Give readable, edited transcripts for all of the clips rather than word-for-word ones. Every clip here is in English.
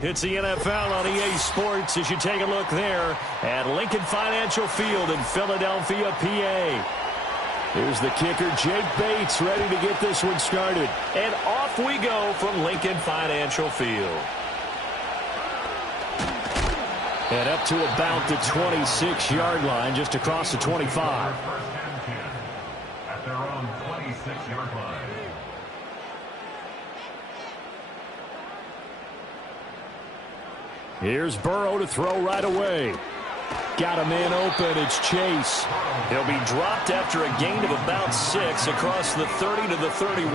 It's the NFL on EA Sports as you take a look there at Lincoln Financial Field in Philadelphia, PA. Here's the kicker, Jake Bates, ready to get this one started. And off we go from Lincoln Financial Field. And up to about the 26-yard line, just across the 25. At their own 26-yard line. Here's Burrow to throw right away. Got a man open. It's Chase. He'll be dropped after a gain of about 6 across the 30 to the 31.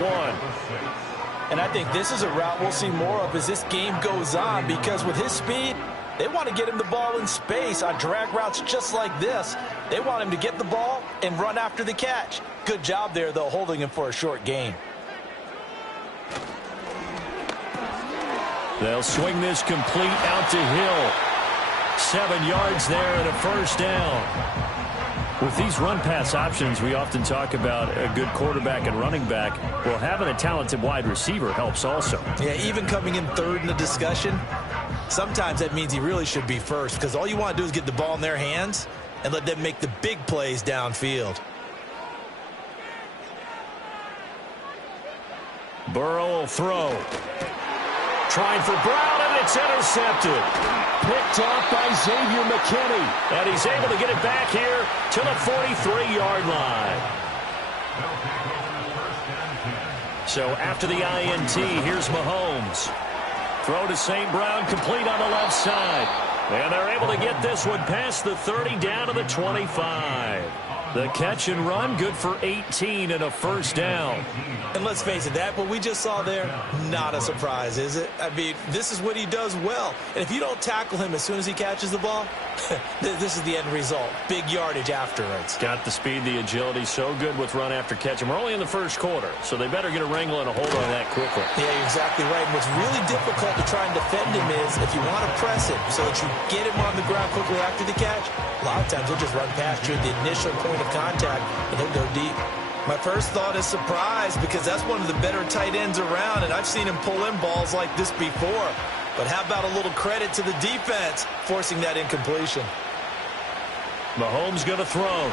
And I think this is a route we'll see more of as this game goes on, because with his speed, they want to get him the ball in space on drag routes just like this. They want him to get the ball and run after the catch. Good job there, though, holding him for a short gain. They'll swing this complete out to Hill. 7 yards there and a first down. With these run-pass options, we often talk about a good quarterback and running back. Well, having a talented wide receiver helps also. Yeah, even coming in third in the discussion, sometimes that means he really should be first, because all you want to do is get the ball in their hands and let them make the big plays downfield. Burrow will throw. Trying for Brown, and it's intercepted. Picked off by Xavier McKinney. And he's able to get it back here to the 43-yard line. So after the INT, here's Mahomes. Throw to St. Brown, complete on the left side. And they're able to get this one past the 30 down to the 25. The catch and run, good for 18 and a first down. And let's face it, that what we just saw there, not a surprise, is it? I mean, this is what he does well. And if you don't tackle him as soon as he catches the ball, this is the end result. Big yardage afterwards. Got the speed, the agility, so good with run after catch. And we're only in the first quarter, so they better get a wrangle and a hold on that quickly. Yeah, you're exactly right. And what's really difficult to try and defend him is if you want to press him so that you get him on the ground quickly after the catch, a lot of times he'll just run past you at the initial point of contact, and he'll go deep. My first thought is surprise, because that's one of the better tight ends around, and I've seen him pull in balls like this before. But how about a little credit to the defense forcing that incompletion? Mahomes going to throw.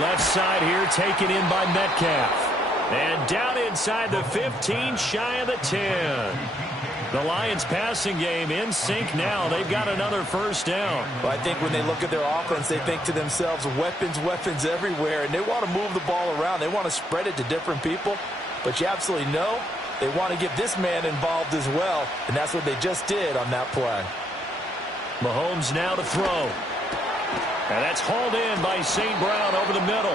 Left side here taken in by Metcalf. And down inside the 15, shy of the 10. The Lions passing game in sync now. They've got another first down. Well, I think when they look at their offense, they think to themselves, weapons, weapons everywhere, and they want to move the ball around. They want to spread it to different people. But you absolutely know they want to get this man involved as well, and that's what they just did on that play. Mahomes now to throw. And that's hauled in by St. Brown over the middle.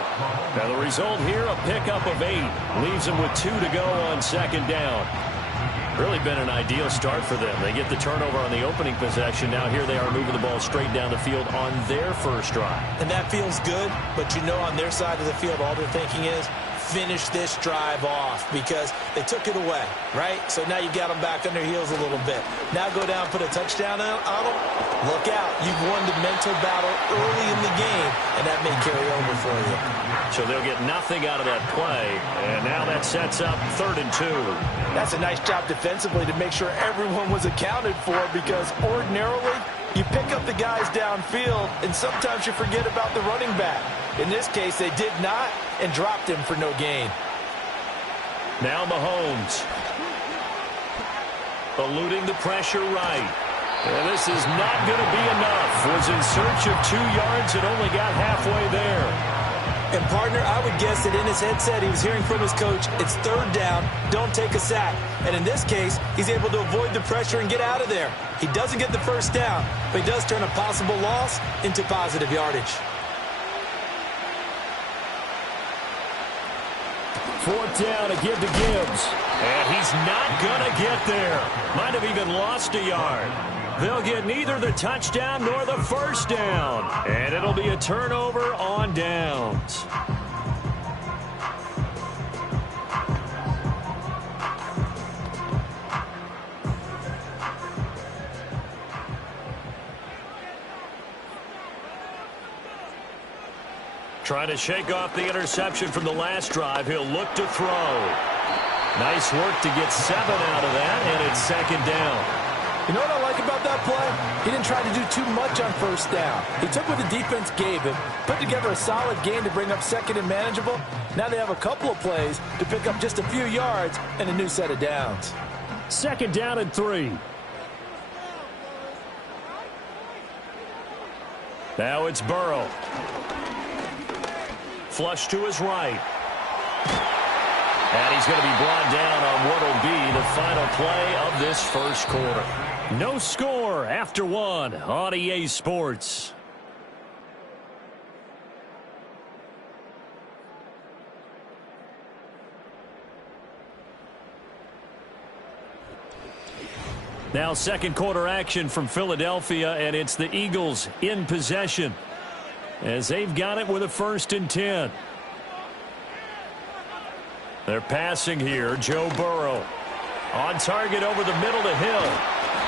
Now the result here, a pickup of 8. Leaves them with 2 to go on second down. Really been an ideal start for them. They get the turnover on the opening possession. Now here they are moving the ball straight down the field on their first drive. And that feels good, but you know on their side of the field all they're thinking is finish this drive off, because they took it away, right? So now you got them back on their heels a little bit. Now go down, put a touchdown on them. Look out. You've won the mental battle early in the game, and that may carry over for you. So they'll get nothing out of that play, and now that sets up 3rd and 2. That's a nice job defensively to make sure everyone was accounted for, because ordinarily you pick up the guys downfield, and sometimes you forget about the running back. In this case, they did not, and dropped him for no gain. Now Mahomes. Eluding the pressure right. And this is not going to be enough. Was in search of 2 yards and only got halfway there. And, partner, I would guess that in his headset he was hearing from his coach, it's 3rd down, don't take a sack. And in this case, he's able to avoid the pressure and get out of there. He doesn't get the first down, but he does turn a possible loss into positive yardage. 4th down to give to Gibbs. And he's not going to get there. Might have even lost a yard. They'll get neither the touchdown nor the first down. And it'll be a turnover on downs. Trying to shake off the interception from the last drive. He'll look to throw. Nice work to get 7 out of that, and it's second down. You know what I like about that play? He didn't try to do too much on first down. He took what the defense gave him, put together a solid game to bring up second and manageable. Now they have a couple of plays to pick up just a few yards and a new set of downs. Second down and 3. Now it's Burrow. Flush to his right. And he's going to be brought down on what will be the final play of this first quarter. No score after 1 on EA Sports. Now second quarter action from Philadelphia, and it's the Eagles in possession as they've got it with a 1st and 10. They're passing here. Joe Burrow on target over the middle to Hill.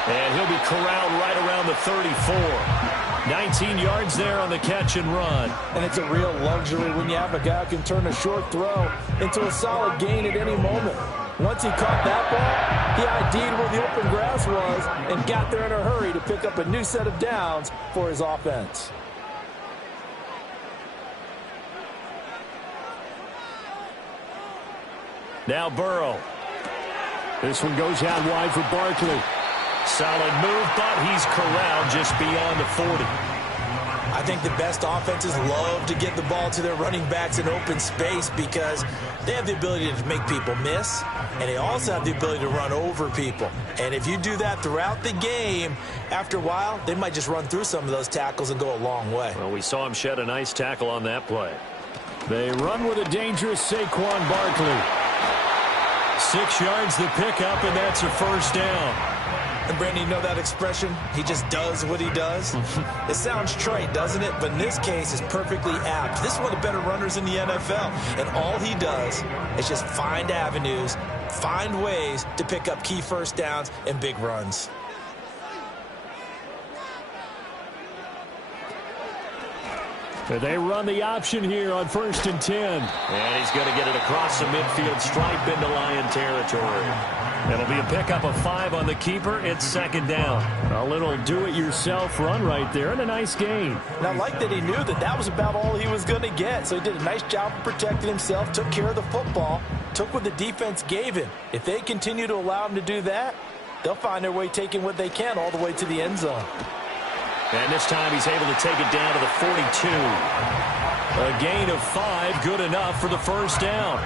And he'll be corralled right around the 34. 19 yards there on the catch and run. And it's a real luxury when you have a guy who can turn a short throw into a solid gain at any moment. Once he caught that ball, he ID'd where the open grass was and got there in a hurry to pick up a new set of downs for his offense. Now Burrow. This one goes out wide for Barkley. Solid move, but he's corralled just beyond the 40. I think the best offenses love to get the ball to their running backs in open space because they have the ability to make people miss, and they also have the ability to run over people. And if you do that throughout the game, after a while, they might just run through some of those tackles and go a long way. Well, we saw him shed a nice tackle on that play. They run with a dangerous Saquon Barkley. 6 yards the pickup, and that's a first down. And Brandon, you know that expression? He just does what he does. It sounds trite, doesn't it? But in this case, it's perfectly apt. This is one of the better runners in the NFL. And all he does is just find avenues, find ways to pick up key first downs and big runs. They run the option here on 1st and 10. And he's going to get it across the midfield stripe into Lion territory. It'll be a pickup of 5 on the keeper. It's second down. A little do-it-yourself run right there and a nice gain. And I like that he knew that that was about all he was going to get. So he did a nice job of protecting himself, took care of the football, took what the defense gave him. If they continue to allow him to do that, they'll find their way taking what they can all the way to the end zone. And this time he's able to take it down to the 42. A gain of 5, good enough for the first down.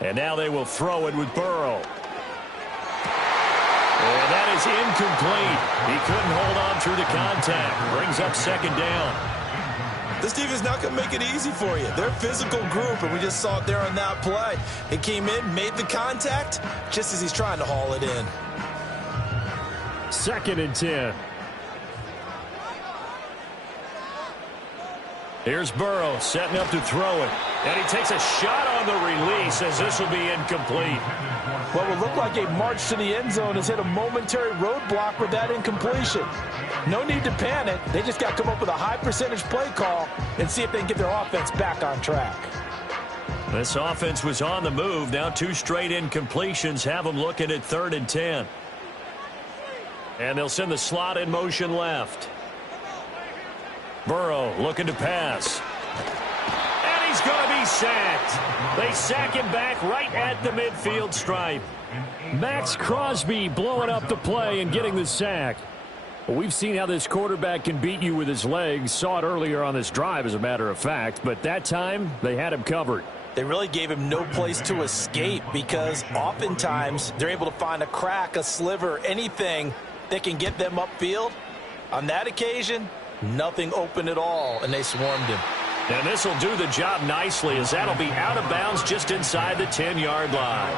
And now they will throw it with Burrow. And that is incomplete. He couldn't hold on through the contact. Brings up second down. This defense is not going to make it easy for you. They're a physical group, and we just saw it there on that play. It came in, made the contact, just as he's trying to haul it in. 2nd and 10. Here's Burrow setting up to throw it. And he takes a shot on the release as this will be incomplete. What will look like a march to the end zone has hit a momentary roadblock with that incompletion. No need to panic. They just got to come up with a high percentage play call and see if they can get their offense back on track. This offense was on the move. Now 2 straight incompletions have them looking at 3rd and 10. And they'll send the slot in motion left. Burrow looking to pass. And he's going to be sacked. They sack him back right at the midfield stripe. Max Crosby blowing up the play and getting the sack. Well, we've seen how this quarterback can beat you with his legs. Saw it earlier on this drive, as a matter of fact. But that time, they had him covered. They really gave him no place to escape because oftentimes they're able to find a crack, a sliver, anything that can get them upfield. On that occasion, nothing open at all, and they swarmed him. And this will do the job nicely as that'll be out of bounds just inside the 10-yard line.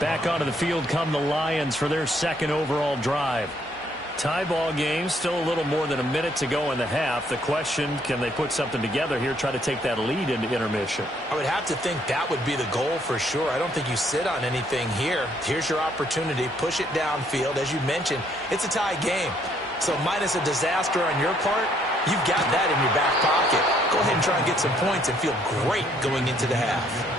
Back onto the field come the Lions for their 2nd overall drive. Tie ball game, still a little more than a minute to go in the half. The question, can they put something together here, try to take that lead into intermission? I would have to think that would be the goal for sure. I don't think you sit on anything here. Here's your opportunity. Push it downfield. As you mentioned, it's a tie game. So minus a disaster on your part, you've got that in your back pocket. Go ahead and try and get some points and feel great going into the half.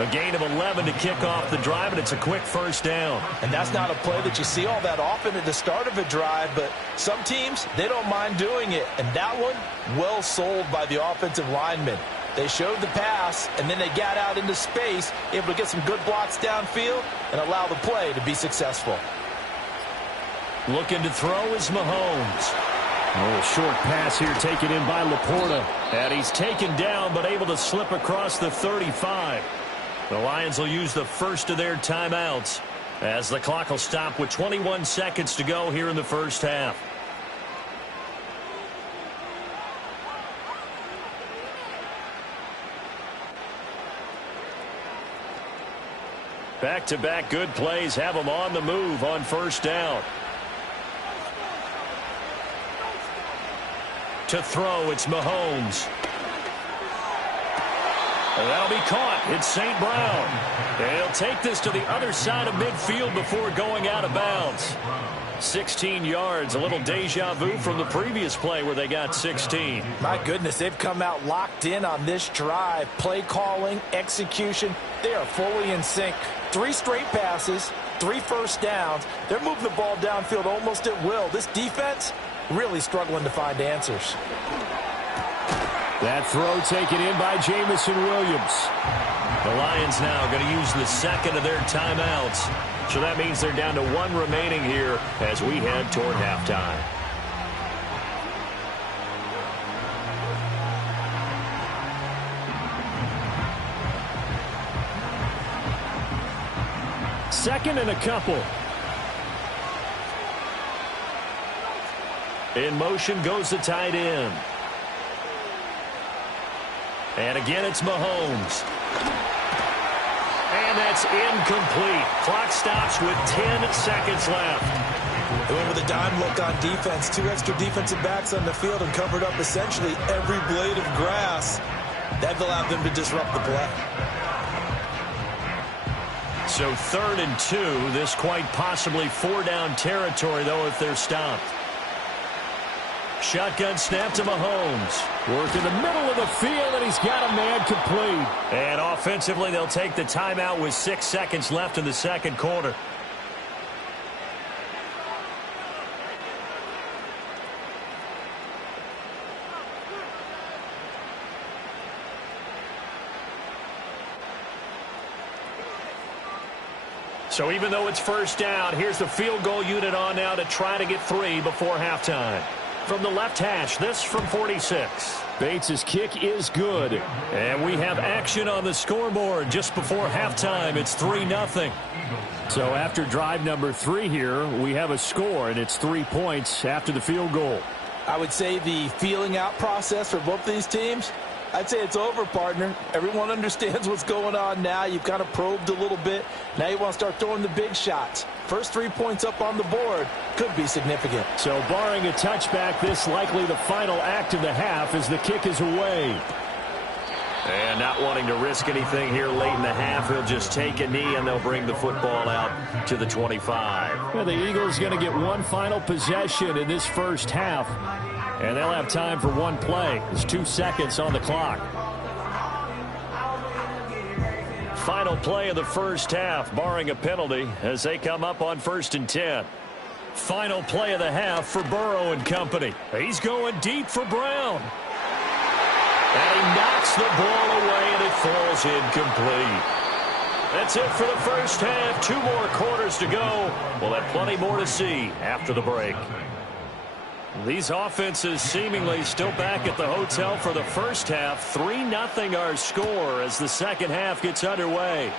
A gain of 11 to kick off the drive, and it's a quick first down. And that's not a play that you see all that often at the start of a drive, but some teams, they don't mind doing it. And that one, well sold by the offensive linemen. They showed the pass, and then they got out into space, able to get some good blocks downfield and allow the play to be successful. Looking to throw is Mahomes. A little short pass here taken in by Laporta. And he's taken down, but able to slip across the 35. The Lions will use the first of their timeouts as the clock will stop with 21 seconds to go here in the first half. Back-to-back good plays have them on the move on first down. To throw, it's Mahomes. And that'll be caught. It's St. Brown. And he'll take this to the other side of midfield before going out of bounds. 16 yards, a little deja vu from the previous play where they got 16. My goodness, they've come out locked in on this drive. Play calling, execution, they are fully in sync. 3 straight passes, 3 first downs. They're moving the ball downfield almost at will. This defense really struggling to find answers. That throw taken in by Jamison Williams. The Lions now going to use the second of their timeouts. So that means they're down to 1 remaining here as we head toward halftime. Second and a couple. In motion goes the tight end. And again, it's Mahomes. And that's incomplete. Clock stops with 10 seconds left. They went with a dime look on defense. 2 extra defensive backs on the field and covered up essentially every blade of grass. That allowed them to disrupt the play. So 3rd and 2. This quite possibly 4-down territory, though, if they're stopped. Shotgun snap to Mahomes. Work in the middle of the field, and he's got a man complete. And offensively, they'll take the timeout with 6 seconds left in the second quarter. So even though it's first down, here's the field goal unit on now to try to get 3 before halftime. From the left hash, this from 46. Bates' kick is good. And we have action on the scoreboard just before halftime. It's 3-0. So after drive number 3 here, we have a score, and it's 3 points after the field goal. I would say the feeling out process for both these teams, I'd say it's over, partner. Everyone understands what's going on now. You've kind of probed a little bit. Now you want to start throwing the big shots. First 3 points up on the board could be significant. So barring a touchback, this likely the final act of the half as the kick is away. And not wanting to risk anything here late in the half, he'll just take a knee and they'll bring the football out to the 25. Well, the Eagles going to get 1 final possession in this first half. And they'll have time for 1 play. There's 2 seconds on the clock. Final play of the first half, barring a penalty, as they come up on 1st and 10. Final play of the half for Burrow and company. He's going deep for Brown. And he knocks the ball away, and it falls incomplete. That's it for the first half. 2 more quarters to go. We'll have plenty more to see after the break. These offenses seemingly still back at the hotel for the first half. 3-0 our score as the second half gets underway.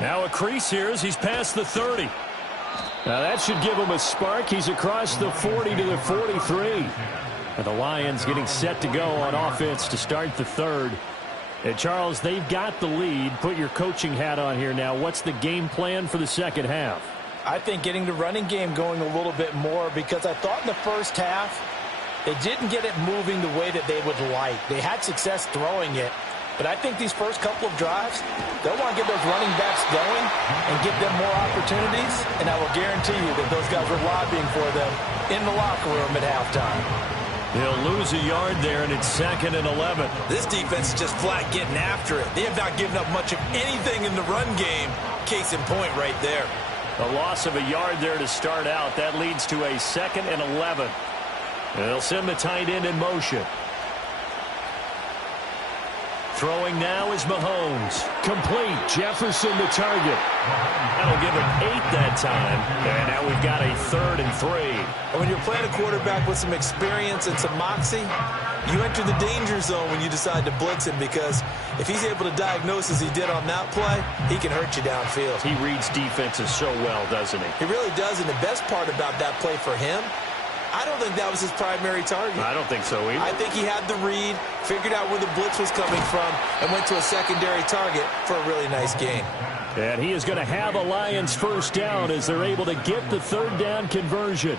Now a crease here as he's past the 30. Now that should give him a spark. He's across the 40 to the 43. And the Lions getting set to go on offense to start the third. And Charles, they've got the lead. Put your coaching hat on here now. What's the game plan for the second half? I think getting the running game going a little bit more, because I thought in the first half they didn't get it moving the way that they would like. They had success throwing it, but I think these first couple of drives, they'll want to get those running backs going and give them more opportunities, and I will guarantee you that those guys were lobbying for them in the locker room at halftime. He'll lose a yard there, and it's 2nd and 11. This defense is just flat getting after it. They have not given up much of anything in the run game. Case in point right there. A loss of a yard there to start out. That leads to a 2nd and 11. They'll send the tight end in motion. Throwing now is Mahomes. Complete. Jefferson the target. That'll give him 8 that time. And now we've got a 3rd and 3. And when you're playing a quarterback with some experience and some moxie, you enter the danger zone when you decide to blitz him, because if he's able to diagnose as he did on that play, he can hurt you downfield. He reads defenses so well, doesn't he? He really does, and the best part about that play for him, I don't think that was his primary target. I don't think so either. I think he had the read, figured out where the blitz was coming from, and went to a secondary target for a really nice gain. And he is going to have a Lions first down as they're able to get the 3rd down conversion.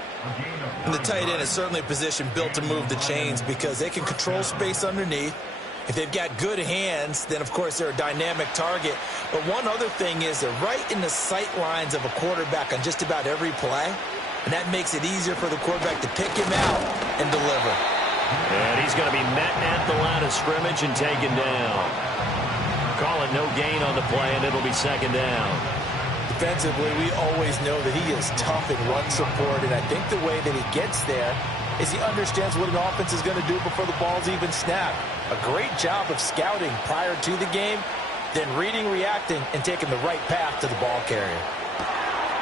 And the tight end is certainly a position built to move the chains, because they can control space underneath. If they've got good hands, then, of course, they're a dynamic target. But one other thing is they're right in the sight lines of a quarterback on just about every play. And that makes it easier for the quarterback to pick him out and deliver. And he's going to be met at the line of scrimmage and taken down. Call it no gain on the play, and it'll be 2nd down. Defensively, we always know that he is tough in run support, and I think the way that he gets there is he understands what an offense is going to do before the ball's even snapped. A great job of scouting prior to the game, then reading, reacting, and taking the right path to the ball carrier.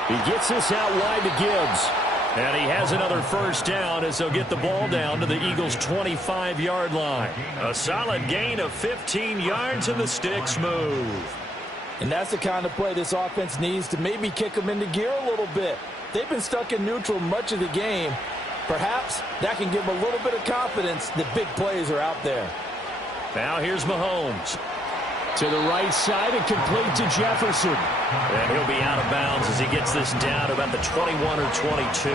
He gets this out wide to Gibbs. And he has another first down as they'll get the ball down to the Eagles' 25-yard line. A solid gain of 15 yards, and the sticks move. And that's the kind of play this offense needs to maybe kick them into gear a little bit. They've been stuck in neutral much of the game. Perhaps that can give them a little bit of confidence that big plays are out there. Now here's Mahomes. To the right side and complete to Jefferson. And he'll be out of bounds as he gets this down about the 21 or 22.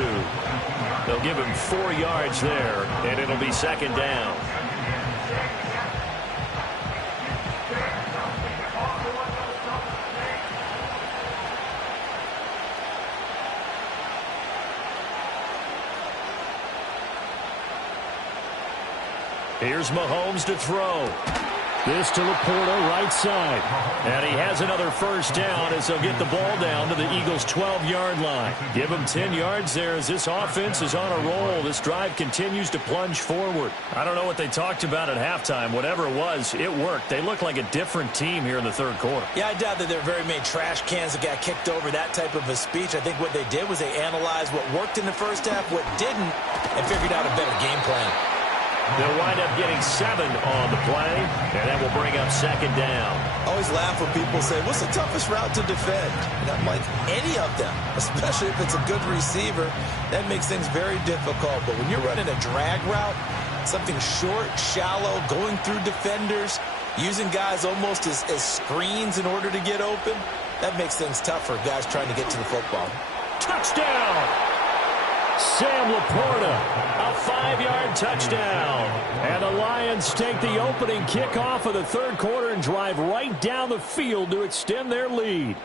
They'll give him 4 yards there, and it'll be 2nd down. Here's Mahomes to throw. This to Laporta, right side. And he has another first down as they'll get the ball down to the Eagles' 12-yard line. Give them 10 yards there as this offense is on a roll. This drive continues to plunge forward. I don't know what they talked about at halftime. Whatever it was, it worked. They look like a different team here in the 3rd quarter. Yeah, I doubt that there are very many trash cans that got kicked over that type of a speech. I think what they did was they analyzed what worked in the first half, what didn't, and figured out a better game plan. They'll wind up getting 7 on the play, and that will bring up 2nd down. I always laugh when people say, what's the toughest route to defend? And I'm like, any of them, especially if it's a good receiver. That makes things very difficult. But when you're running a drag route, something short, shallow, going through defenders, using guys almost as screens in order to get open, that makes things tough for guys trying to get to the football. Touchdown! Sam Laporta, a 5-yard touchdown. And the Lions take the opening kickoff of the 3rd quarter and drive right down the field to extend their lead.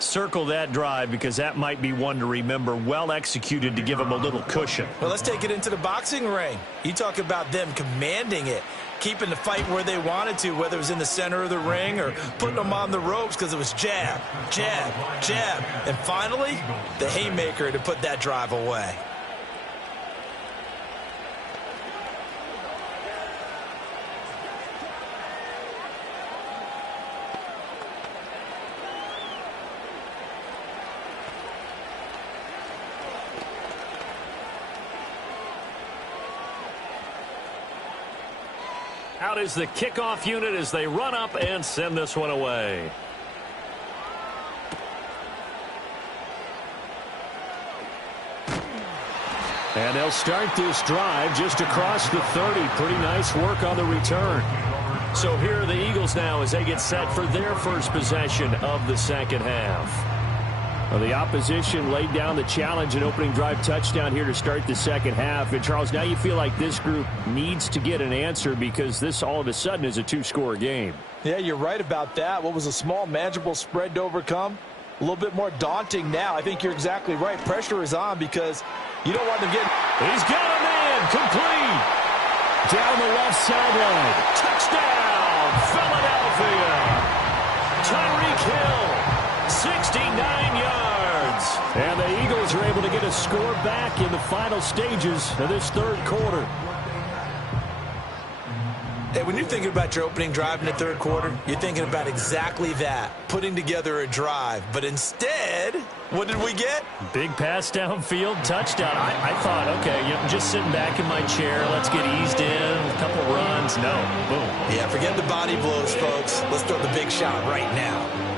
Circle that drive because that might be one to remember. Well executed to give them a little cushion. Well, let's take it into the boxing ring. You talk about them commanding it, keeping the fight where they wanted to, whether it was in the center of the ring or putting them on the ropes, because it was jab, jab, jab. And finally, the haymaker to put that drive away. Out is the kickoff unit as they run up and send this one away. And they'll start this drive just across the 30. Pretty nice work on the return. So here are the Eagles now as they get set for their first possession of the 2nd half. Well, the opposition laid down the challenge and opening drive touchdown here to start the second half. And, Charles, now you feel like this group needs to get an answer because this all of a sudden is a two-score game. Yeah, you're right about that. What was a small, manageable spread to overcome? A little bit more daunting now. I think you're exactly right. Pressure is on because you don't want them getting... He's got a man complete. Down the left sideline. Touchdown, Philadelphia. Tyreek Hill, 69 yards. And the Eagles are able to get a score back in the final stages of this third quarter. Hey, when you're thinking about your opening drive in the third quarter, you're thinking about exactly that, putting together a drive. But instead, what did we get? Big pass downfield, touchdown. I thought, okay, I'm just sitting back in my chair. Let's get eased in, a couple runs. No, boom. Yeah, forget the body blows, folks. Let's throw the big shot right now.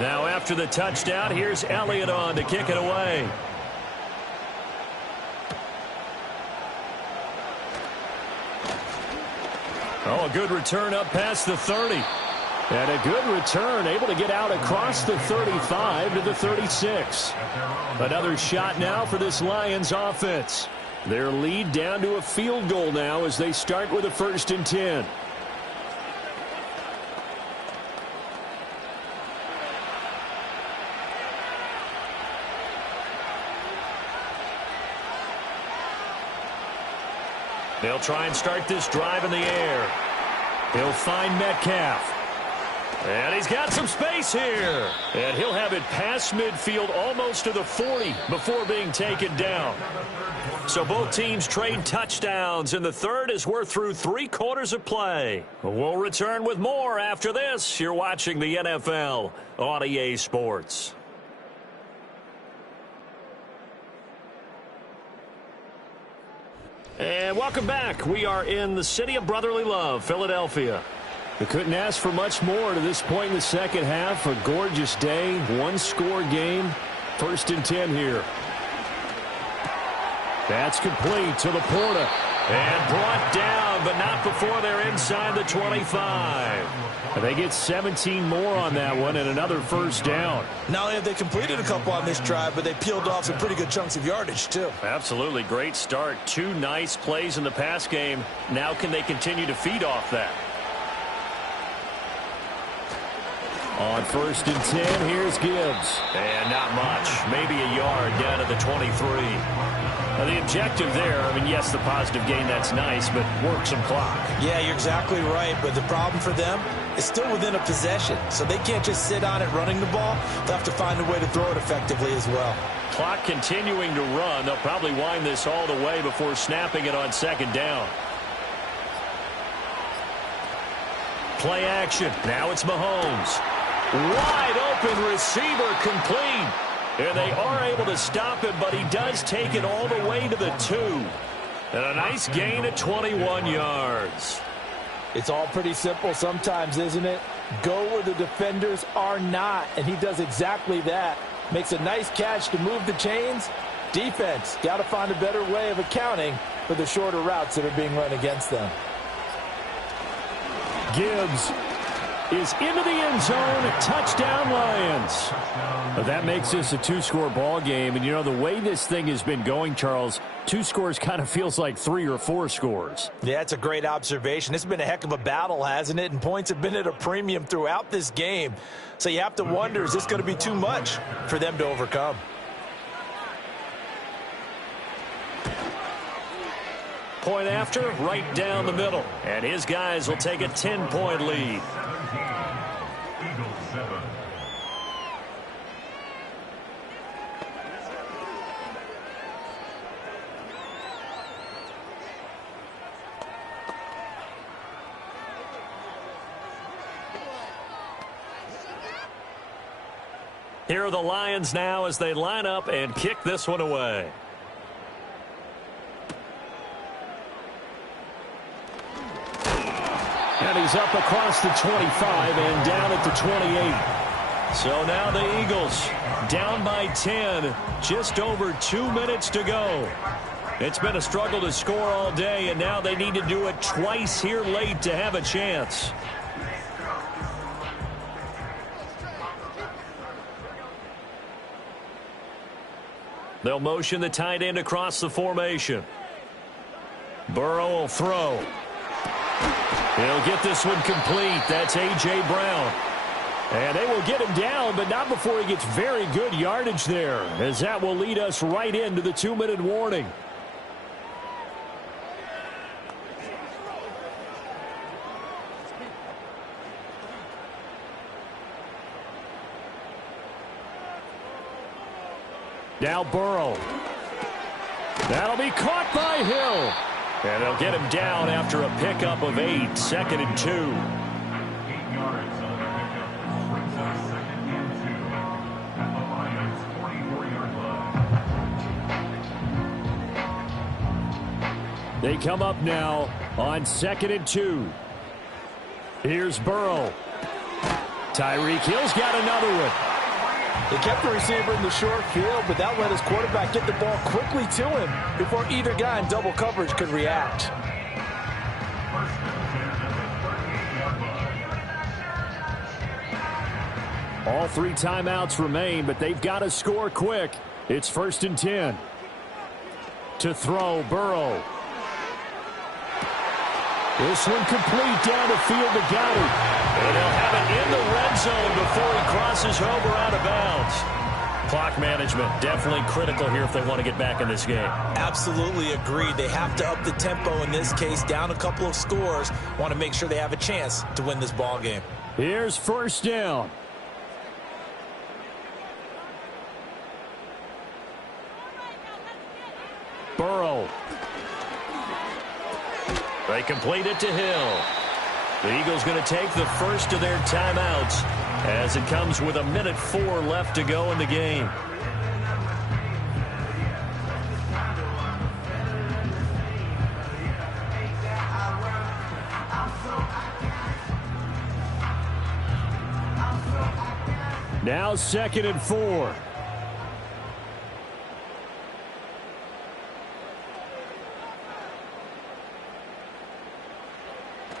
Now after the touchdown, here's Elliott on to kick it away. Oh, a good return up past the 30. And a good return, able to get out across the 35 to the 36. Another shot now for this Lions offense. Their lead down to a field goal now as they start with a 1st and 10. They'll try and start this drive in the air. He'll find Metcalf. And he's got some space here. And he'll have it past midfield almost to the 40 before being taken down. So both teams trade touchdowns in the third as we're through 3 quarters of play. We'll return with more after this. You're watching the NFL on EA Sports. And welcome back. We are in the city of brotherly love, Philadelphia. We couldn't ask for much more to this point in the second half. A gorgeous day, 1-score game. 1st and 10 here. That's complete to Laporta. And brought down, but not before they're inside the 25. They get 17 more on that one and another 1st down. Not only have they completed a couple on this drive, but they peeled off some pretty good chunks of yardage, too. Absolutely. Great start. 2 nice plays in the pass game. Now can they continue to feed off that? On 1st and 10, here's Gibbs. And not much. Maybe a yard down to the 23. Now the objective there, I mean, yes, the positive gain, that's nice, but work some clock. Yeah, you're exactly right, but the problem for them is still within a possession, so they can't just sit on it running the ball. They'll have to find a way to throw it effectively as well. Clock continuing to run. They'll probably wind this all the way before snapping it on 2nd down. Play action. Now it's Mahomes. Wide open receiver complete. And they are able to stop him, but he does take it all the way to the 2. And a nice gain at 21 yards. It's all pretty simple sometimes, isn't it? Go where the defenders are not, and he does exactly that. Makes a nice catch to move the chains. Defense, got to find a better way of accounting for the shorter routes that are being run against them. Gibbs is into the end zone. Touchdown, Lions. That makes this a 2-score ball game. And, you know, the way this thing has been going, Charles, 2 scores kind of feels like 3 or 4 scores. Yeah, that's a great observation. It's been a heck of a battle, hasn't it? And points have been at a premium throughout this game. So you have to wonder, is this going to be too much for them to overcome? Point after, right down the middle. And his guys will take a 10-point lead. Eagles 7. Here are the Lions now as they line up and kick this one away. And he's up across the 25 and down at the 28. So now the Eagles down by 10. Just over 2 minutes to go. It's been a struggle to score all day, and now they need to do it twice here late to have a chance. They'll motion the tight end across the formation. Burrow will throw. He'll get this one complete. That's A.J. Brown. And they will get him down, but not before he gets very good yardage there, as that will lead us right into the 2-minute warning. Now Burrow. That'll be caught by Hill. And they'll get him down after a pickup of 8, 2nd and 2. 8 yards on the pickup. Brings us 2nd and 2 at the Lions' 44-yard line. They come up now on 2nd and 2. Here's Burrow. Tyreek Hill's got another one. They kept the receiver in the short field, but that let his quarterback get the ball quickly to him before either guy in double coverage could react. All 3 timeouts remain, but they've got to score quick. It's 1st and 10. To throw, Burrow. This one complete down the field to Goddard. And he'll have it in the red zone before he crosses over out of bounds. Clock management definitely critical here if they want to get back in this game. Absolutely agreed. They have to up the tempo in this case, down a couple of scores. Want to make sure they have a chance to win this ball game. Here's 1st down. Burrow. They complete it to Hill. The Eagles going to take the first of their timeouts as it comes with 1:04 left to go in the game. Now 2nd and 4.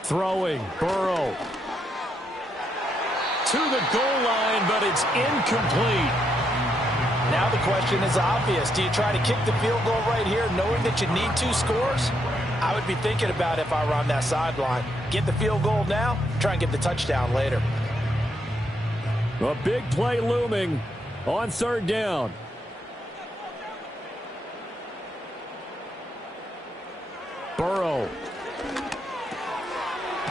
Throwing, Burrow. To the goal line, but it's incomplete. Now the question is obvious. Do you try to kick the field goal right here knowing that you need 2 scores? I would be thinking about if I were on that sideline. Get the field goal now, try and get the touchdown later. A big play looming on 3rd down. Burrow.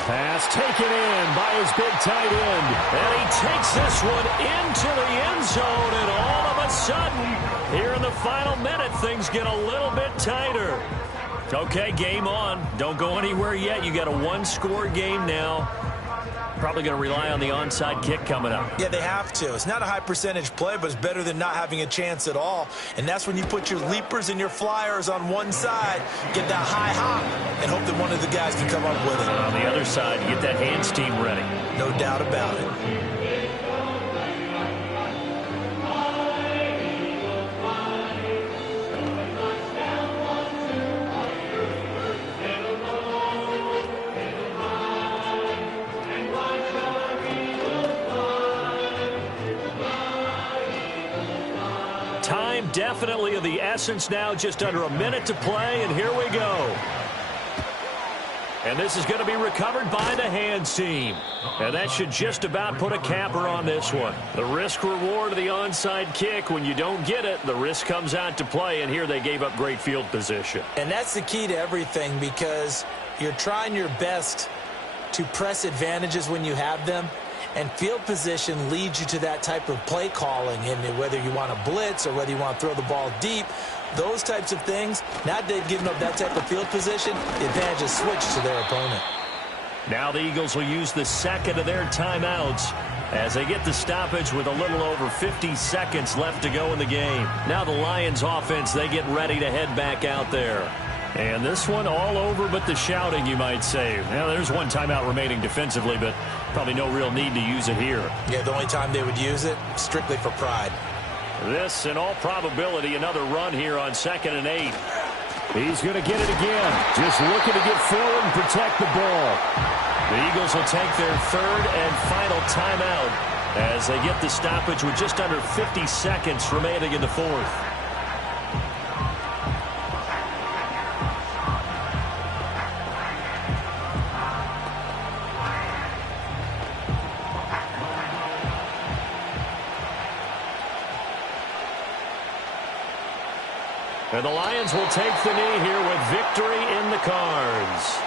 Pass taken in by his big tight end. And he takes this one into the end zone. And all of a sudden, here in the final minute, things get a little bit tighter. Okay, game on. Don't go anywhere yet. You got a 1-score game now. Probably going to rely on the onside kick coming up. Yeah, they have to. It's not a high percentage play, but it's better than not having a chance at all. And that's when you put your leapers and your flyers on one side, get that high hop, and hope that one of the guys can come up with it. On the other side, you get that hands team ready. No doubt about it. Definitely of the essence now, just under a minute to play, and here we go. And this is going to be recovered by the hands team. And that should just about put a capper on this one. The risk-reward of the onside kick, when you don't get it, the risk comes out to play, and here they gave up great field position. And that's the key to everything, because you're trying your best to press advantages when you have them. And field position leads you to that type of play calling, and whether you want to blitz or whether you want to throw the ball deep, those types of things. Now that they've given up that type of field position, the advantage is switched to their opponent. Now the Eagles will use the second of their timeouts as they get the stoppage with a little over 50 seconds left to go in the game. Now the Lions offense, they get ready to head back out there. And this one all over but the shouting, you might say. Now, there's one timeout remaining defensively, but probably no real need to use it here. Yeah, the only time they would use it, strictly for pride. This, in all probability, another run here on 2nd and 8. He's going to get it again. Just looking to get forward and protect the ball. The Eagles will take their 3rd and final timeout as they get the stoppage with just under 50 seconds remaining in the 4th. And the Lions will take the knee here with victory in the cards.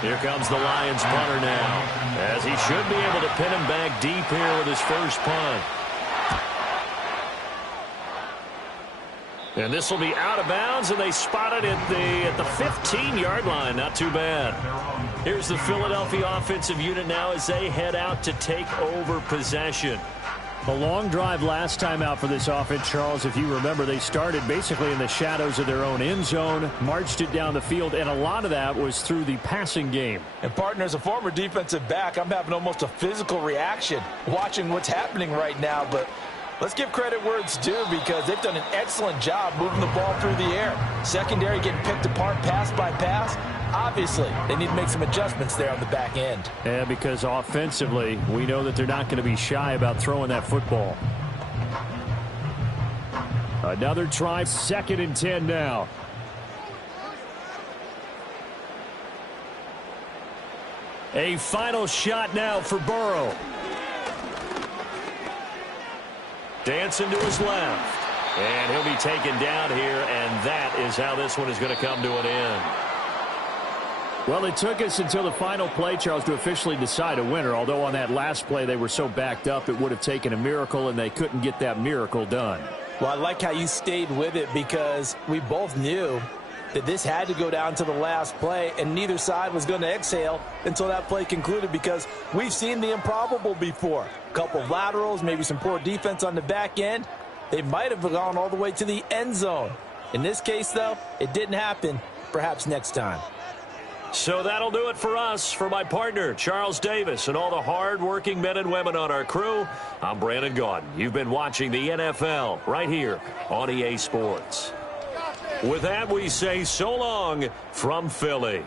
Here comes the Lions punter now, as he should be able to pin him back deep here with his first punt. And this will be out of bounds, and they spot it at the 15-yard line. Not too bad. Here's the Philadelphia offensive unit now as they head out to take over possession. A long drive last time out for this offense, Charles. If you remember, they started basically in the shadows of their own end zone, marched it down the field, and a lot of that was through the passing game. And, partner, as a former defensive back, I'm having almost a physical reaction watching what's happening right now, but let's give credit where it's due because they've done an excellent job moving the ball through the air. Secondary getting picked apart pass by pass. Obviously, they need to make some adjustments there on the back end. Yeah, because offensively, we know that they're not going to be shy about throwing that football. Another try, 2nd and 10 now. A final shot now for Burrow. Dancing to his left. And he'll be taken down here, and that is how this one is going to come to an end. Well, it took us until the final play, Charles, to officially decide a winner, although on that last play they were so backed up it would have taken a miracle, and they couldn't get that miracle done. Well, I like how you stayed with it because we both knew that this had to go down to the last play, and neither side was going to exhale until that play concluded because we've seen the improbable before. A couple of laterals, maybe some poor defense on the back end. They might have gone all the way to the end zone. In this case, though, it didn't happen. Perhaps next time. So that'll do it for us. For my partner, Charles Davis, and all the hard-working men and women on our crew, I'm Brandon Gaudin. You've been watching the NFL right here on EA Sports. With that, we say so long from Philly.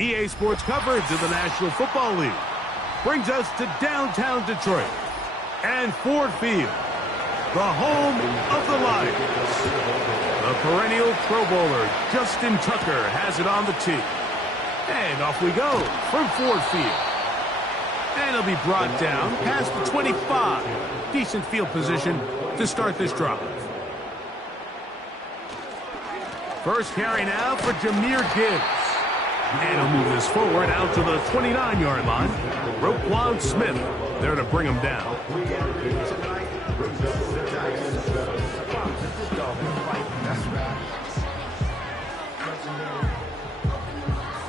EA Sports coverage of the National Football League brings us to downtown Detroit and Ford Field, the home of the Lions. The perennial Pro Bowler Justin Tucker has it on the tee. And off we go from Ford Field. And it'll be brought down past the 25. Decent field position to start this drive. First carry now for Jahmyr Gibbs. And he'll move this forward out to the 29-yard line. Roquan Smith there to bring him down.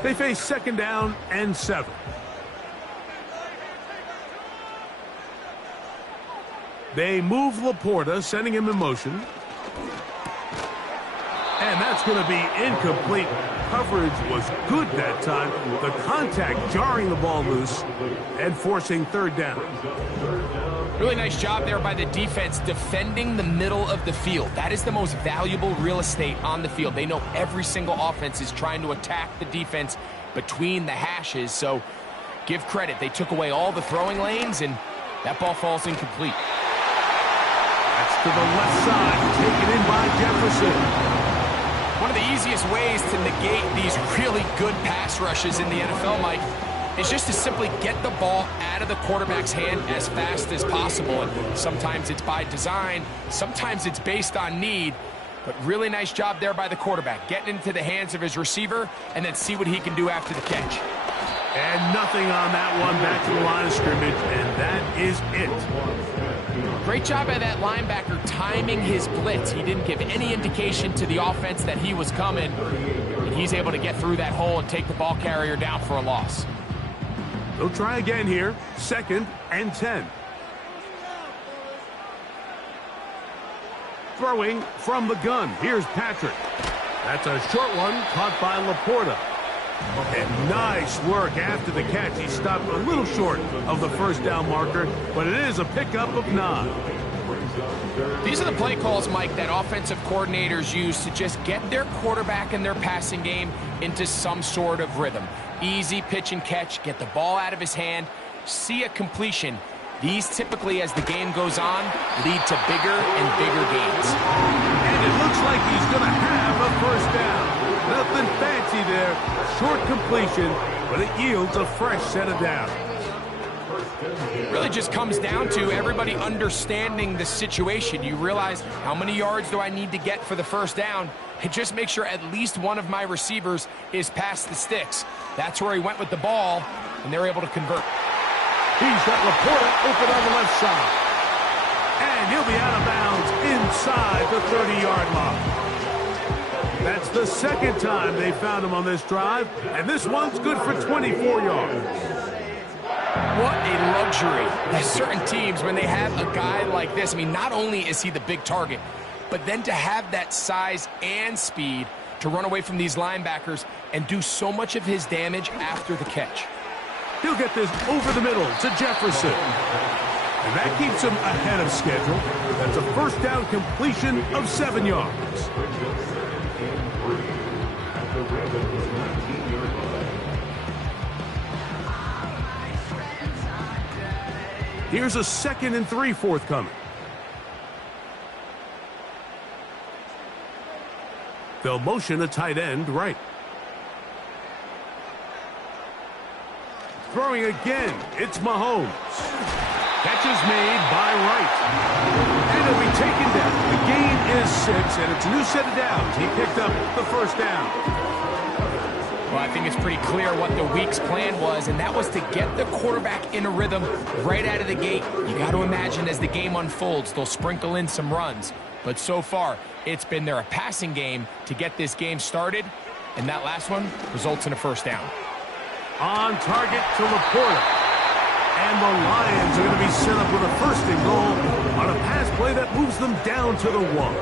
They face second down and 7. They move Laporta, sending him in motion. And that's going to be incomplete. Coverage was good that time. The contact jarring the ball loose and forcing third down. Really nice job there by the defense defending the middle of the field. That is the most valuable real estate on the field. They know every single offense is trying to attack the defense between the hashes. So give credit. They took away all the throwing lanes, and that ball falls incomplete. That's to the left side, taken in by Jefferson. One of the easiest ways to negate these really good pass rushes in the NFL, Mike, is just to simply get the ball out of the quarterback's hand as fast as possible. And sometimes it's by design, sometimes it's based on need, but really nice job there by the quarterback, getting into the hands of his receiver and then see what he can do after the catch. And nothing on that one, back to the line of scrimmage, and that is it. Great job by that linebacker timing his blitz. He didn't give any indication to the offense that he was coming, and he's able to get through that hole and take the ball carrier down for a loss. They'll try again here, 2nd and 10. Throwing from the gun, here's Patrick. That's a short one, caught by Laporta. And nice work after the catch. He stopped a little short of the first down marker, but it is a pickup of 9. These are the play calls, Mike, that offensive coordinators use to just get their quarterback and their passing game into some sort of rhythm. Easy pitch and catch, get the ball out of his hand, see a completion. These typically, as the game goes on, lead to bigger and bigger gains. And it looks like he's going to have a first down. Nothing fancy there. Short completion, but it yields a fresh set of downs. Really just comes down to everybody understanding the situation. You realize, how many yards do I need to get for the first down? And just make sure at least one of my receivers is past the sticks. That's where he went with the ball, and they're able to convert. He's got Laporta open on the left side. And he'll be out of bounds inside the 30-yard line. That's the second time they found him on this drive, and this one's good for 24 yards. What a luxury. There's certain teams, when they have a guy like this, I mean, not only is he the big target, but then to have that size and speed to run away from these linebackers and do so much of his damage after the catch. He'll get this over the middle to Jefferson. And that keeps him ahead of schedule. That's a first down completion of 7 yards. Here's a 2nd and 3 forthcoming. They'll motion a tight end right. Throwing again, it's Mahomes. Catch is made by Wright. And it'll be taken down. The gain is 6, and it's a new set of downs. He picked up the first down. Well, I think it's pretty clear what the week's plan was, and that was to get the quarterback in a rhythm right out of the gate. You got to imagine as the game unfolds, they'll sprinkle in some runs. But so far, it's been their passing game to get this game started, and that last one results in a first down. On target to Laporta. And the Lions are going to be set up with a 1st and goal on a pass play that moves them down to the 1.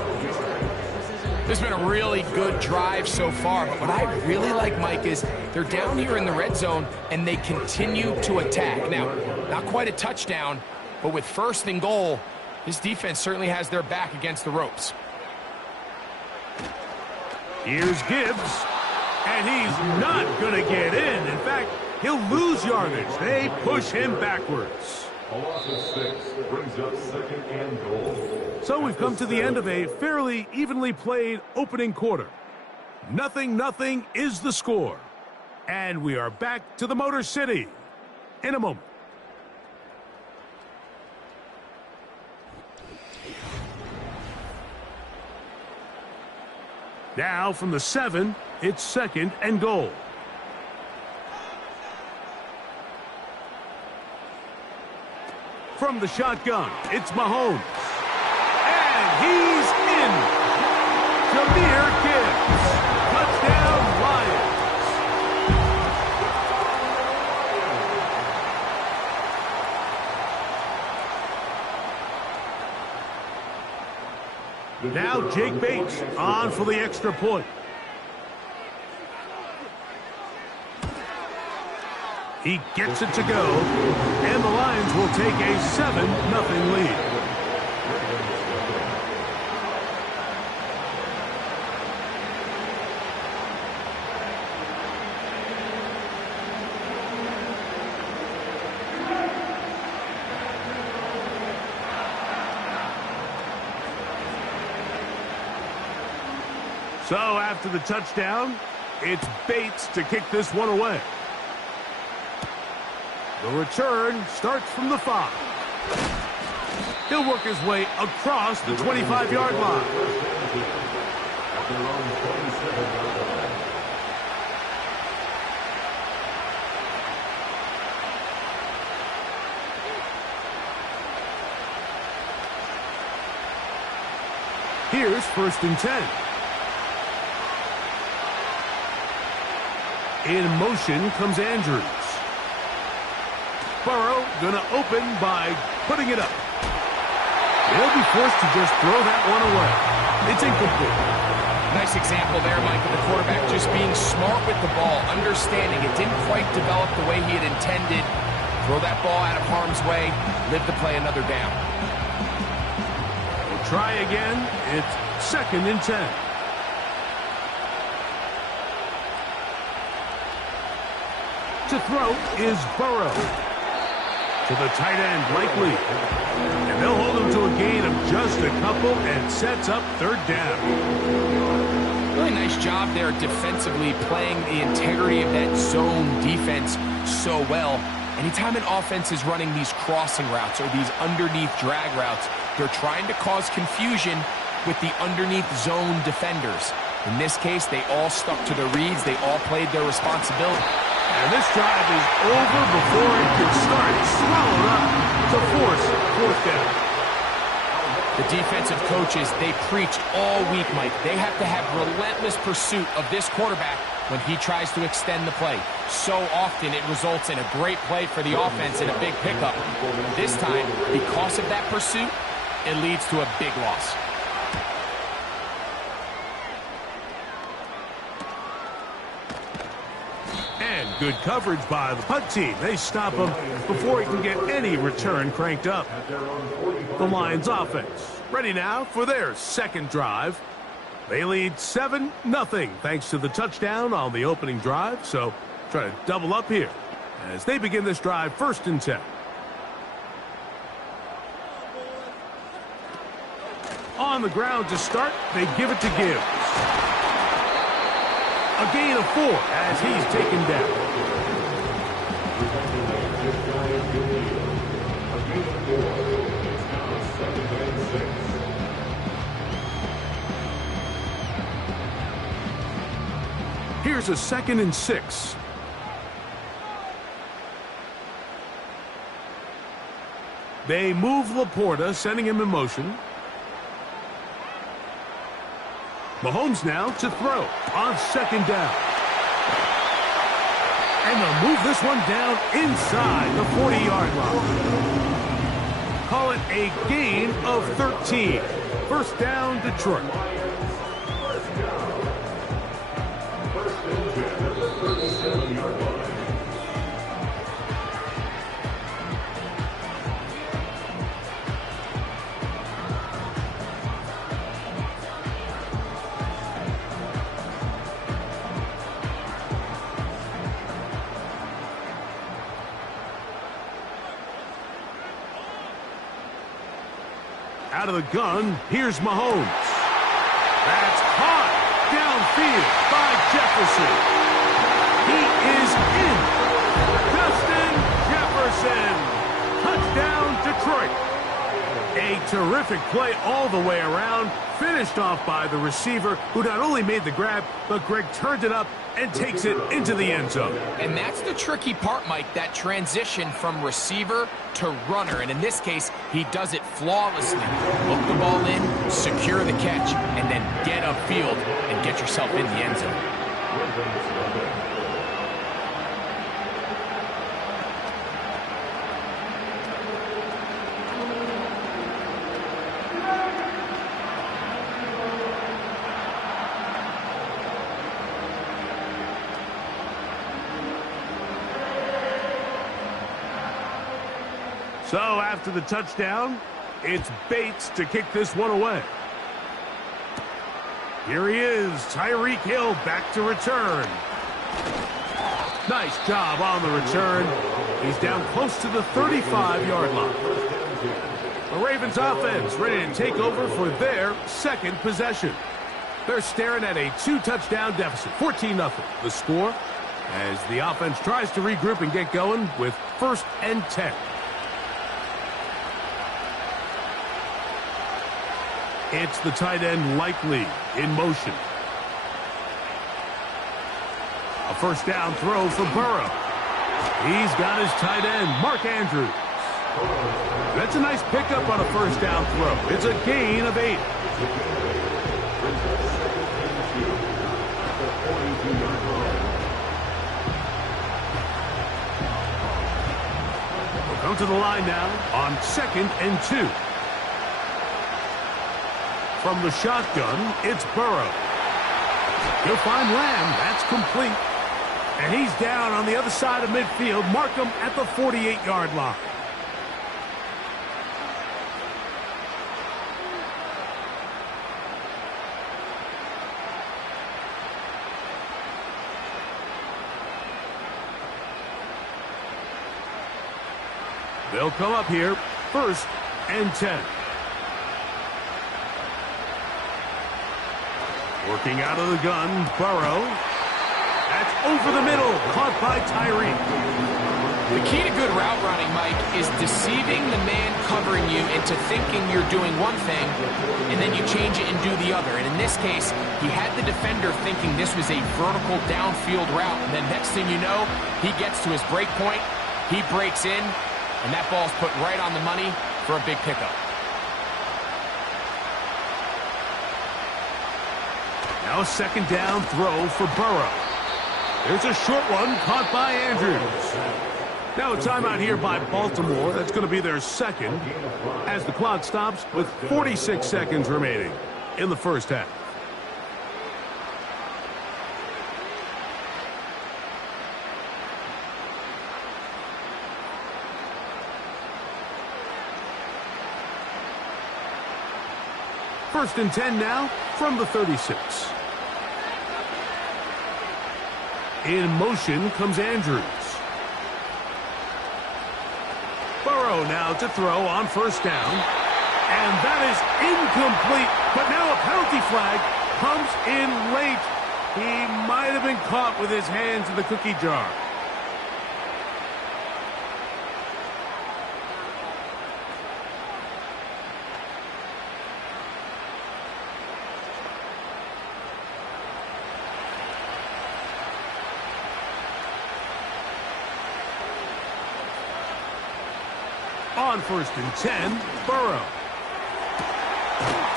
This has been a really good drive so far, but what I really like, Mike, is they're down here in the red zone, and they continue to attack. Now, not quite a touchdown, but with 1st and goal, this defense certainly has their back against the ropes. Here's Gibbs, and he's not going to get in. In fact, he'll lose yardage. They push him backwards. A loss of 6 brings up 2nd and goal. So we've come to the end of a fairly evenly played opening quarter. 0-0 is the score. And we are back to the Motor City in a moment. Now from the 7, it's 2nd and goal. From the shotgun, it's Mahomes. And he's in. Jahmyr Gibbs. Touchdown, Lions. Now Jake Bates on for the extra point. He gets it to go, and the Lions will take a 7-0 lead. So after the touchdown, it's Bates to kick this one away. The return starts from the 5. He'll work his way across the 25-yard line. Here's 1st and 10. In motion comes Andrews. Burrow gonna open by putting it up. He'll be forced to just throw that one away. It's incomplete. Nice example there, Mike, of the quarterback just being smart with the ball, understanding it didn't quite develop the way he had intended. Throw that ball out of harm's way, live to play another down. We'll try again. It's 2nd and 10. To throw is Burrow. To the tight end, Likely. And they'll hold him to a gain of just a couple and sets up 3rd down. Really nice job there defensively, playing the integrity of that zone defense so well. Anytime an offense is running these crossing routes or these underneath drag routes, they're trying to cause confusion with the underneath zone defenders. In this case, they all stuck to their reads. They all played their responsibility. And this drive is over before it can start. Swallowed up to force 4th down. The defensive coaches, they preached all week, Mike. They have to have relentless pursuit of this quarterback when he tries to extend the play. So often it results in a great play for the offense and a big pickup. This time, because of that pursuit, it leads to a big loss. And good coverage by the punt team. They stop him before he can get any return cranked up. The Lions offense ready now for their 2nd drive. They lead 7-0 thanks to the touchdown on the opening drive. So try to double up here as they begin this drive 1st and 10. On the ground to start, they give it to Gibbs. A gain of 4 as he's taken down. Here's a 2nd and 6. They move Laporta, sending him in motion. Mahomes now to throw on 2nd down. And they'll move this one down inside the 40-yard line. Call it a gain of 13. 1st down, Detroit. Out of the gun, here's Mahomes. That's caught downfield by Jefferson. He is in. Justin Jefferson. Touchdown, Detroit. A terrific play all the way around, finished off by the receiver, who not only made the grab, but Greg turned it up and takes it into the end zone. And that's the tricky part, Mike, that transition from receiver to runner. And in this case, he does it flawlessly. Hook the ball in, secure the catch, and then get upfield and get yourself in the end zone. So after the touchdown, it's Bates to kick this one away. Here he is, Tyreek Hill back to return. Nice job on the return. He's down close to the 35-yard line. The Ravens offense ready to take over for their second possession. They're staring at a 2-touchdown deficit, 14-0. The score as the offense tries to regroup and get going with 1st and 10. It's the tight end Likely in motion. A 1st down throw for Burrow. He's got his tight end, Mark Andrews. That's a nice pickup on a 1st down throw. It's a gain of 8. We'll come to the line now on 2nd and 2. From the shotgun, it's Burrow. He'll find Lamb. That's complete. And he's down on the other side of midfield. Mark him at the 48-yard line. They'll come up here, 1st and 10. Working out of the gun, Burrow. That's over the middle, caught by Tyreek. The key to good route running, Mike, is deceiving the man covering you into thinking you're doing one thing, and then you change it and do the other. And in this case, he had the defender thinking this was a vertical downfield route. And then next thing you know, he gets to his break point, he breaks in, and that ball's put right on the money for a big pickup. Now a 2nd down throw for Burrow. There's a short one caught by Andrews. Now a timeout here by Baltimore. That's going to be their 2nd as the clock stops with 46 seconds remaining in the 1st half. First and 10 now from the 36. In motion comes Andrews. Burrow now to throw on 1st down. And that is incomplete. But now a penalty flag comes in late. He might have been caught with his hands in the cookie jar. On 1st and 10, Burrow.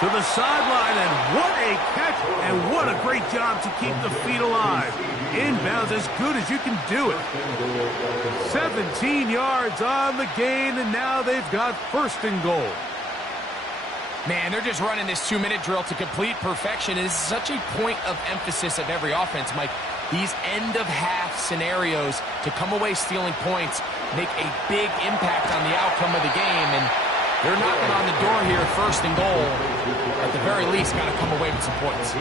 To the sideline, and what a catch, and what a great job to keep the feet alive. Inbounds as good as you can do it. 17 yards on the gain, and now they've got 1st and goal. Man, they're just running this 2-minute drill to complete perfection. It is such a point of emphasis of every offense, Mike. These end-of-half scenarios to come away stealing points make a big impact on the outcome of the game, and they're knocking on the door here, 1st and goal. At the very least, got to come away with some points. All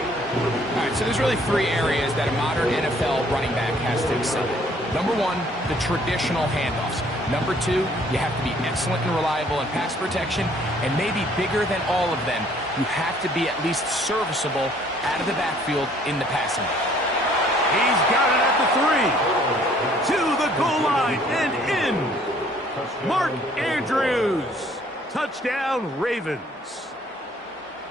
right, so there's really 3 areas that a modern NFL running back has to excel in. Number 1, the traditional handoffs. Number 2, you have to be excellent and reliable in pass protection, and maybe bigger than all of them, you have to be at least serviceable out of the backfield in the passing game. He's got it at the 3. To the goal line and in. Mark Andrews. Touchdown, Ravens.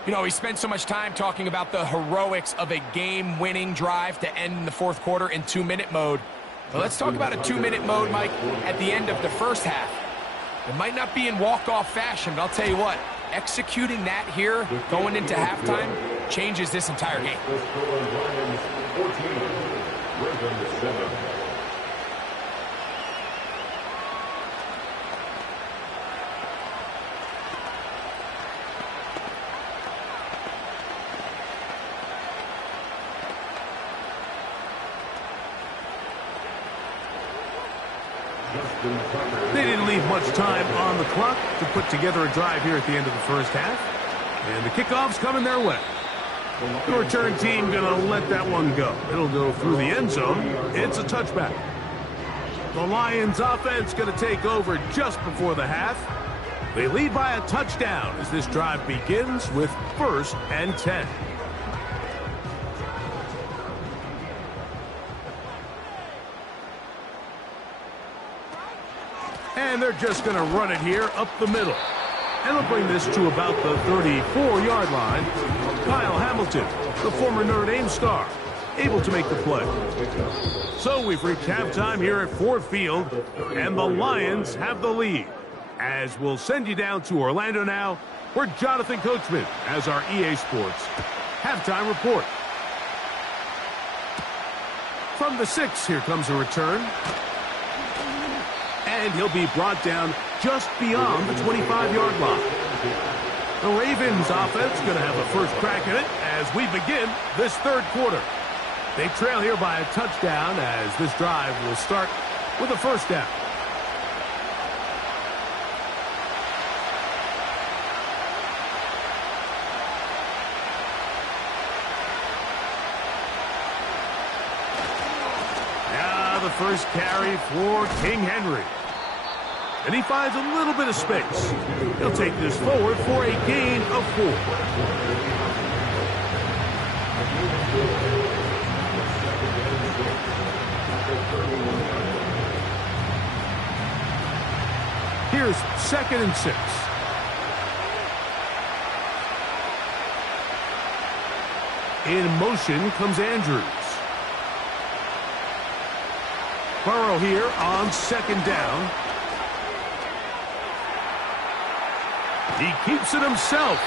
You know, we spent so much time talking about the heroics of a game-winning drive to end the 4th quarter in 2-minute mode. Well, let's talk about a 2-minute mode, Mike, at the end of the 1st half. It might not be in walk-off fashion, but I'll tell you what, executing that here, going into halftime, changes this entire game. 14, Ravens 7. They didn't leave much time on the clock to put together a drive here at the end of the first half. And the kickoff's coming their way. The return team going to let that one go. It'll go through the end zone. It's a touchback. The Lions offense going to take over just before the half. They lead by a touchdown as this drive begins with 1st and 10. And they're just going to run it here up the middle. And they'll bring this to about the 34-yard line. Kyle Hamilton, the former Notre Dame star, able to make the play. So we've reached halftime here at Ford Field, and the Lions have the lead. As we'll send you down to Orlando now, where Jonathan Coachman has our EA Sports halftime report. From the 6, here comes a return. And he'll be brought down just beyond the 25-yard line. The Ravens offense going to have a first crack at it as we begin this third quarter. They trail here by a touchdown as this drive will start with a first down. Now the first carry for King Henry. And he finds a little bit of space. He'll take this forward for a gain of 4. Here's 2nd and 6. In motion comes Andrews. Burrow here on 2nd down. He keeps it himself.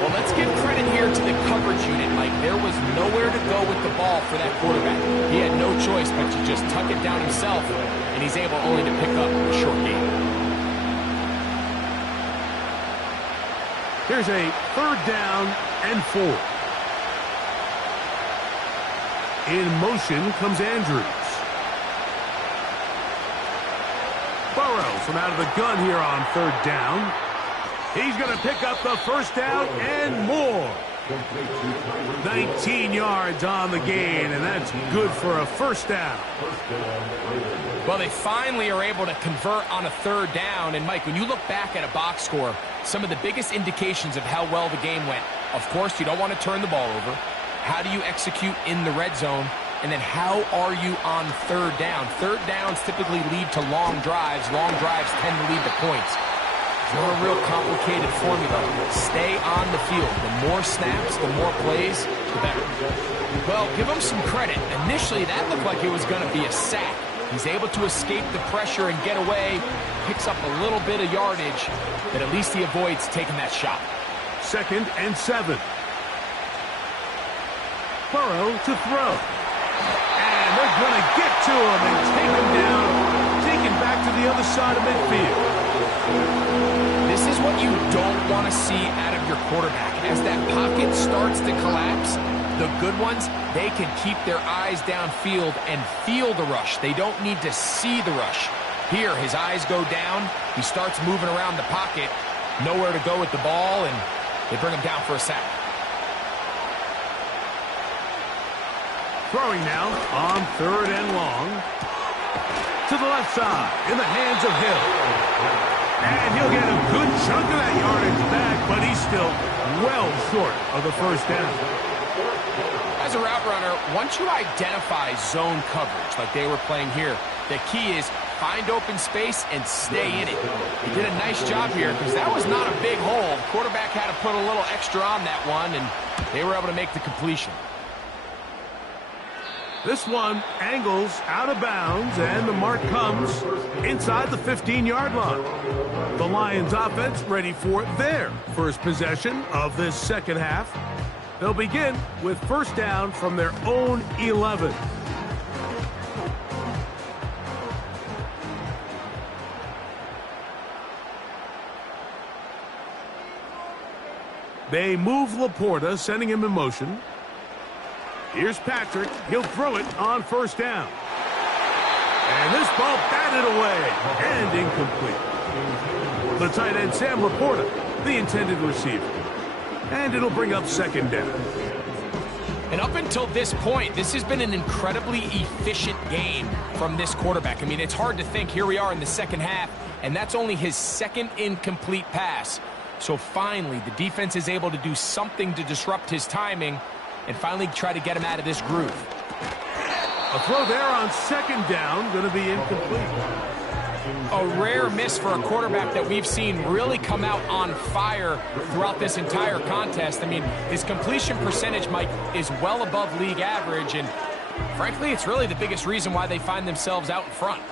Well, let's give credit here to the coverage unit. Like, there was nowhere to go with the ball for that quarterback. He had no choice but to just tuck it down himself, and he's able only to pick up a short gain. Here's a 3rd down and 4. In motion comes Andrews. Burrow from out of the gun here on 3rd down. He's going to pick up the first down and more. 19 yards on the gain, and that's good for a first down. Well, they finally are able to convert on a 3rd down. And, Mike, when you look back at a box score, some of the biggest indications of how well the game went, of course, you don't want to turn the ball over. How do you execute in the red zone? And then how are you on 3rd down? 3rd downs typically lead to long drives. Long drives tend to lead to points. It's not a real complicated formula. Stay on the field. The more snaps, the more plays, the better. Well, give him some credit. Initially, that looked like it was going to be a sack. He's able to escape the pressure and get away. Picks up a little bit of yardage, but at least he avoids taking that shot. 2nd and 7. Burrow to throw. And they're going to get to him and take him down, taken back to the other side of midfield. This is what you don't want to see out of your quarterback. As that pocket starts to collapse, the good ones, they can keep their eyes downfield and feel the rush. They don't need to see the rush. Here, his eyes go down. He starts moving around the pocket. Nowhere to go with the ball, and they bring him down for a sack. Throwing now on 3rd and long. To the left side, in the hands of Hill. And he'll get a good chunk of that yardage back, but he's still well short of the first down. As a route runner, once you identify zone coverage like they were playing here, the key is find open space and stay in it. He did a nice job here because that was not a big hole. The quarterback had to put a little extra on that one, and they were able to make the completion. This one angles out of bounds, and the mark comes inside the 15-yard line. The Lions offense ready for their first possession of this second half. They'll begin with first down from their own 11. They move Laporta, sending him in motion. Here's Patrick. He'll throw it on first down. And this ball batted away and incomplete. The tight end, Sam Laporta, the intended receiver. And it'll bring up second down. And up until this point, this has been an incredibly efficient game from this quarterback. I mean, it's hard to think. Here we are in the second half, and that's only his second incomplete pass. So finally, the defense is able to do something to disrupt his timing and finally try to get him out of this groove. A throw there on second down, going to be incomplete. A rare miss for a quarterback that we've seen really come out on fire throughout this entire contest. I mean, his completion percentage, Mike, is well above league average, and frankly, it's really the biggest reason why they find themselves out in front.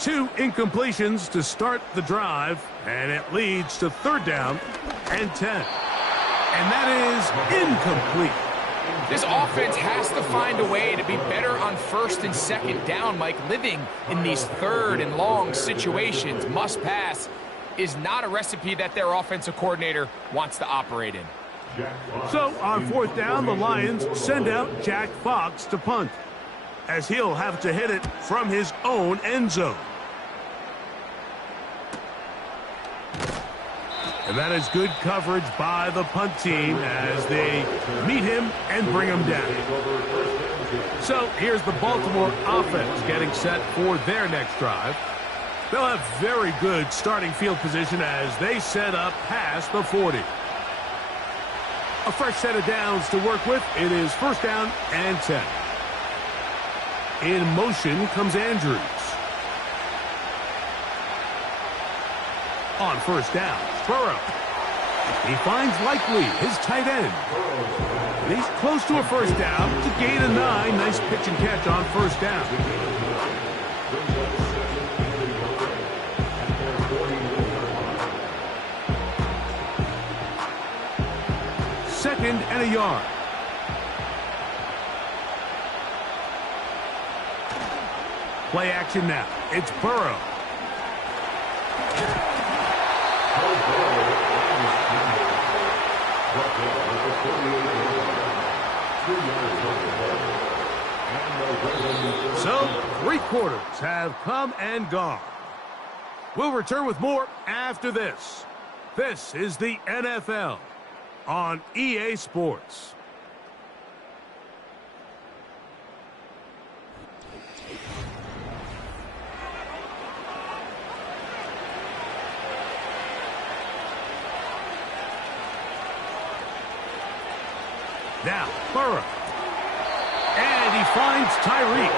2 incompletions to start the drive, and it leads to third down and 10. And that is incomplete. This offense has to find a way to be better on first and second down, Mike. Living in these third and long situations, must pass, is not a recipe that their offensive coordinator wants to operate in. So on fourth down, the Lions send out Jack Fox to punt, as he'll have to hit it from his own end zone. And that is good coverage by the punt team as they meet him and bring him down. So here's the Baltimore offense getting set for their next drive. They'll have very good starting field position as they set up past the 40. A fresh set of downs to work with. It is first down and 10. In motion comes Andrews. On first down, Burrow. He finds Likely, his tight end. And he's close to a first down to gain a 9. Nice pitch and catch on first down. Second and a yard. Play action now. It's Burrow. So, 3 quarters have come and gone. We'll return with more after this. This is the NFL on EA Sports. Now, Burrow. And he finds Tyreek.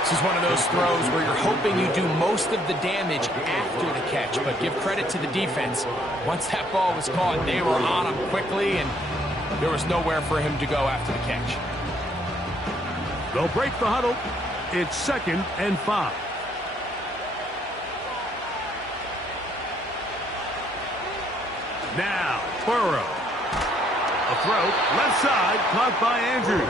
This is one of those throws where you're hoping you do most of the damage after the catch, but give credit to the defense. Once that ball was caught, they were on him quickly, and there was nowhere for him to go after the catch. They'll break the huddle. It's second and 5. Now, Burrow. A throw, left side, caught by Andrews.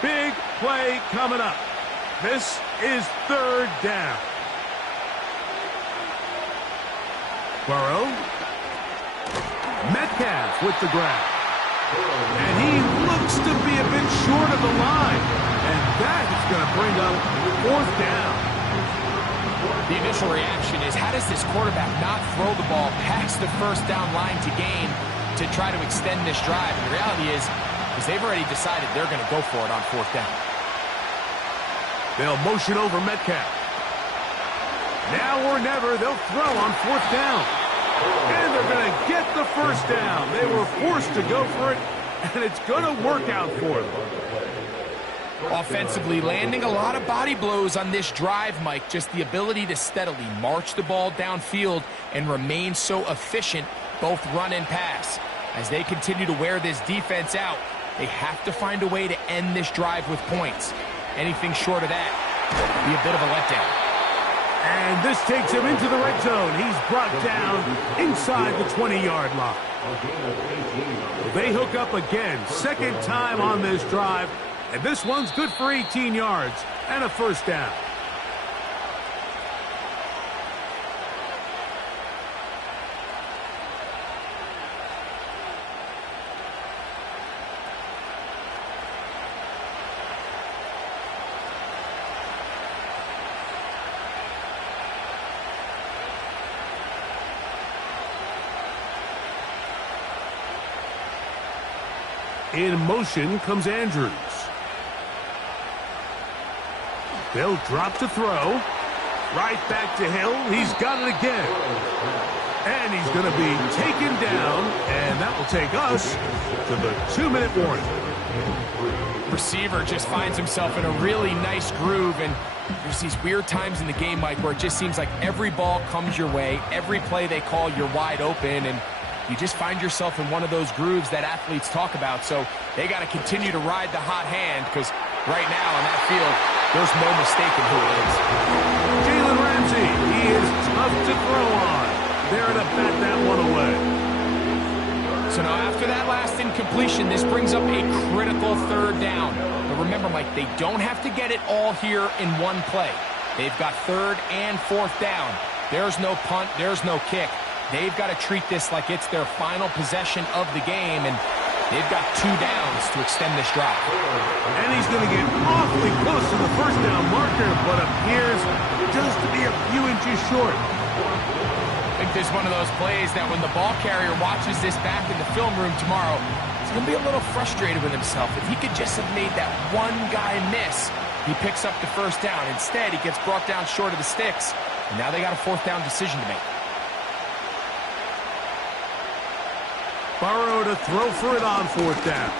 Big play coming up. This is third down. Burrow. Metcalf with the grab. And he looks to be a bit short of the line. And that is going to bring up fourth down. The initial reaction is, how does this quarterback not throw the ball past the first down line to gain to try to extend this drive? And the reality is they've already decided they're going to go for it on fourth down. They'll motion over Metcalf. Now or never, they'll throw on fourth down. And they're going to get the first down. They were forced to go for it, and it's going to work out for them. Offensively, landing a lot of body blows on this drive, Mike. Just the ability to steadily march the ball downfield and remain so efficient, both run and pass. As they continue to wear this defense out, they have to find a way to end this drive with points. Anything short of that would be a bit of a letdown. And this takes him into the red zone. He's brought down inside the 20-yard line. They hook up again, second time on this drive. And this one's good for 18 yards and a first down. In motion comes Andrews. They'll drop to throw. Right back to Hill. He's got it again. And he's going to be taken down, and that will take us to the 2-minute warning. Receiver just finds himself in a really nice groove, and there's these weird times in the game, Mike, where it just seems like every ball comes your way, every play they call, you're wide open, and you just find yourself in one of those grooves that athletes talk about. So they got to continue to ride the hot hand, because right now on that field, there's no mistaking who it is. Jalen Ramsey, he is tough to throw on. There to bat that one away. So now after that last incompletion, this brings up a critical 3rd down. But remember, Mike, they don't have to get it all here in one play. They've got 3rd and 4th down. There's no punt, there's no kick. They've got to treat this like it's their final possession of the game, and they've got 2 downs to extend this drive. And he's going to get awfully close to the 1st down marker, but appears just to be a few inches short. I think this is one of those plays that when the ball carrier watches this back in the film room tomorrow, he's going to be a little frustrated with himself. If he could just have made that one guy miss, he picks up the 1st down. Instead, he gets brought down short of the sticks, and now they got a 4th down decision to make. Burrow to throw for it on 4th down.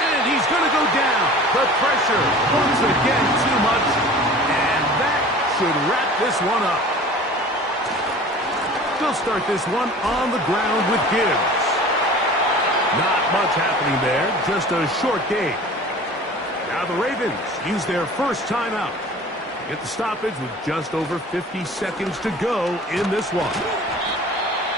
And he's going to go down. The pressure once again too much, and that should wrap this one up. They'll start this one on the ground with Gibbs. Not much happening there, just a short game. Now the Ravens use their first timeout. Get the stoppage with just over 50 seconds to go in this one.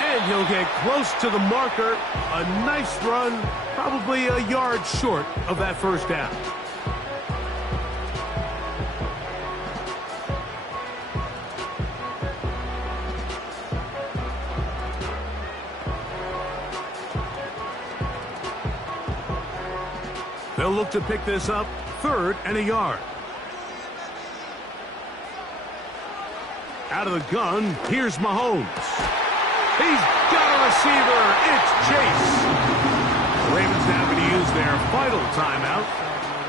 And he'll get close to the marker. A nice run, probably a yard short of that 1st down. They'll look to pick this up, 3rd and a yard. Out of the gun, here's Mahomes. He's got a receiver. It's Chase. The Ravens now going to use their final timeout.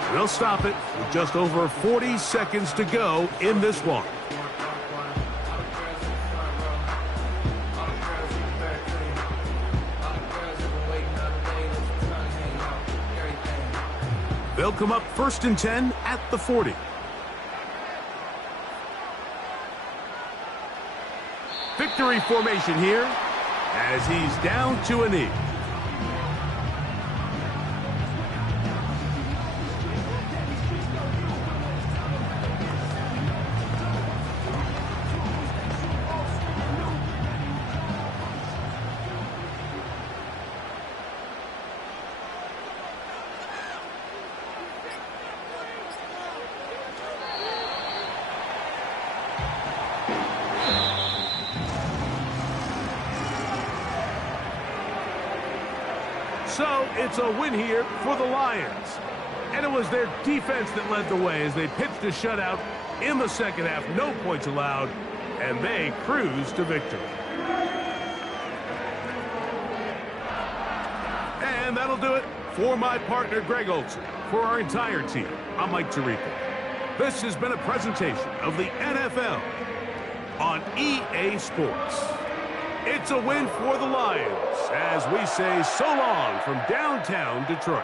And they'll stop it with just over 40 seconds to go in this one. They'll come up 1st and 10 at the 40. Victory formation here as he's down to a knee. So it's a win here for the Lions. And it was their defense that led the way as they pitched a shutout in the 2nd half. No points allowed, and they cruised to victory. And that'll do it for my partner, Greg Olson. For our entire team, I'm Mike Tirico. This has been a presentation of the NFL on EA Sports. It's a win for the Lions as we say so long from downtown Detroit.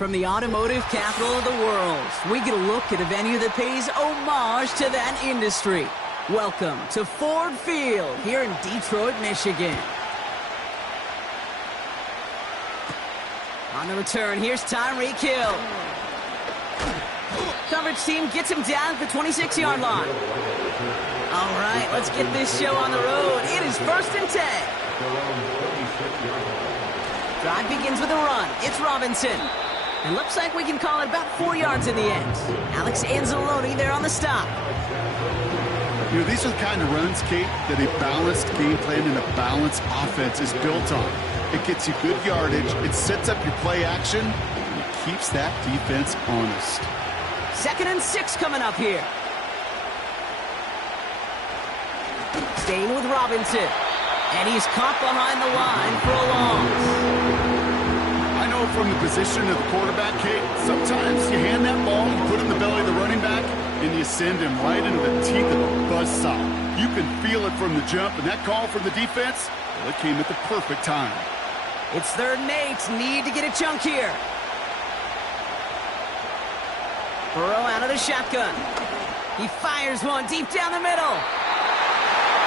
From the automotive capital of the world, we get a look at a venue that pays homage to that industry. Welcome to Ford Field here in Detroit, Michigan. On the return, here's Tyreek Hill. Coverage team gets him down at the 26-yard line. All right, let's get this show on the road. It is 1st and 10. Drive begins with a run. It's Robinson. And looks like we can call it about 4 yards in the end. Alex Anzalone there on the stop. You know, these are the kind of runs, Kate, that a balanced game plan and a balanced offense is built on. It gets you good yardage, it sets up your play action, and it keeps that defense honest. 2nd and 6 coming up here. Staying with Robinson. And he's caught behind the line for a loss. I know from the position of the quarterback, Kate, sometimes you hand that ball, you put it in the belly of the running back, and you send him right into the teeth of a buzzsaw. You can feel it from the jump, and that call from the defense, well, it came at the perfect time. It's 3rd and 8. Need to get a chunk here. Burrow out of the shotgun. He fires one deep down the middle.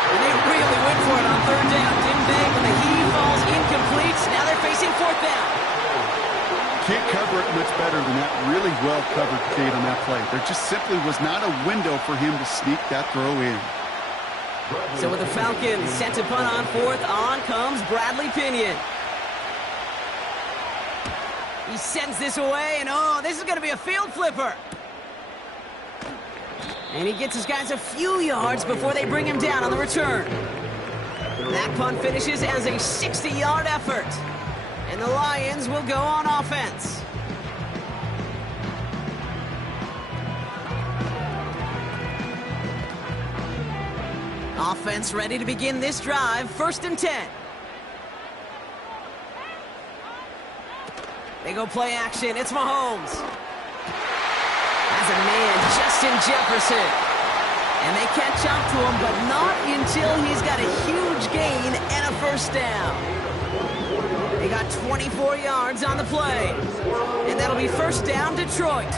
And they really went for it on 3rd down, didn't they? When the heave falls incomplete, now they're facing 4th down. Can't cover it much better than that. Really well covered, Kate, on that play. There just simply was not a window for him to sneak that throw in. So with the Falcons set to punt on 4th, on comes Bradley Pinion. He sends this away, and oh, this is going to be a field flipper. And he gets his guys a few yards before they bring him down on the return. That punt finishes as a 60-yard effort. And the Lions will go on offense. Offense ready to begin this drive. 1st and 10. They go play action. It's Mahomes. Has a man, Justin Jefferson. And they catch up to him, but not until he's got a huge gain and a 1st down. They got 24 yards on the play. And that'll be 1st down, Detroit.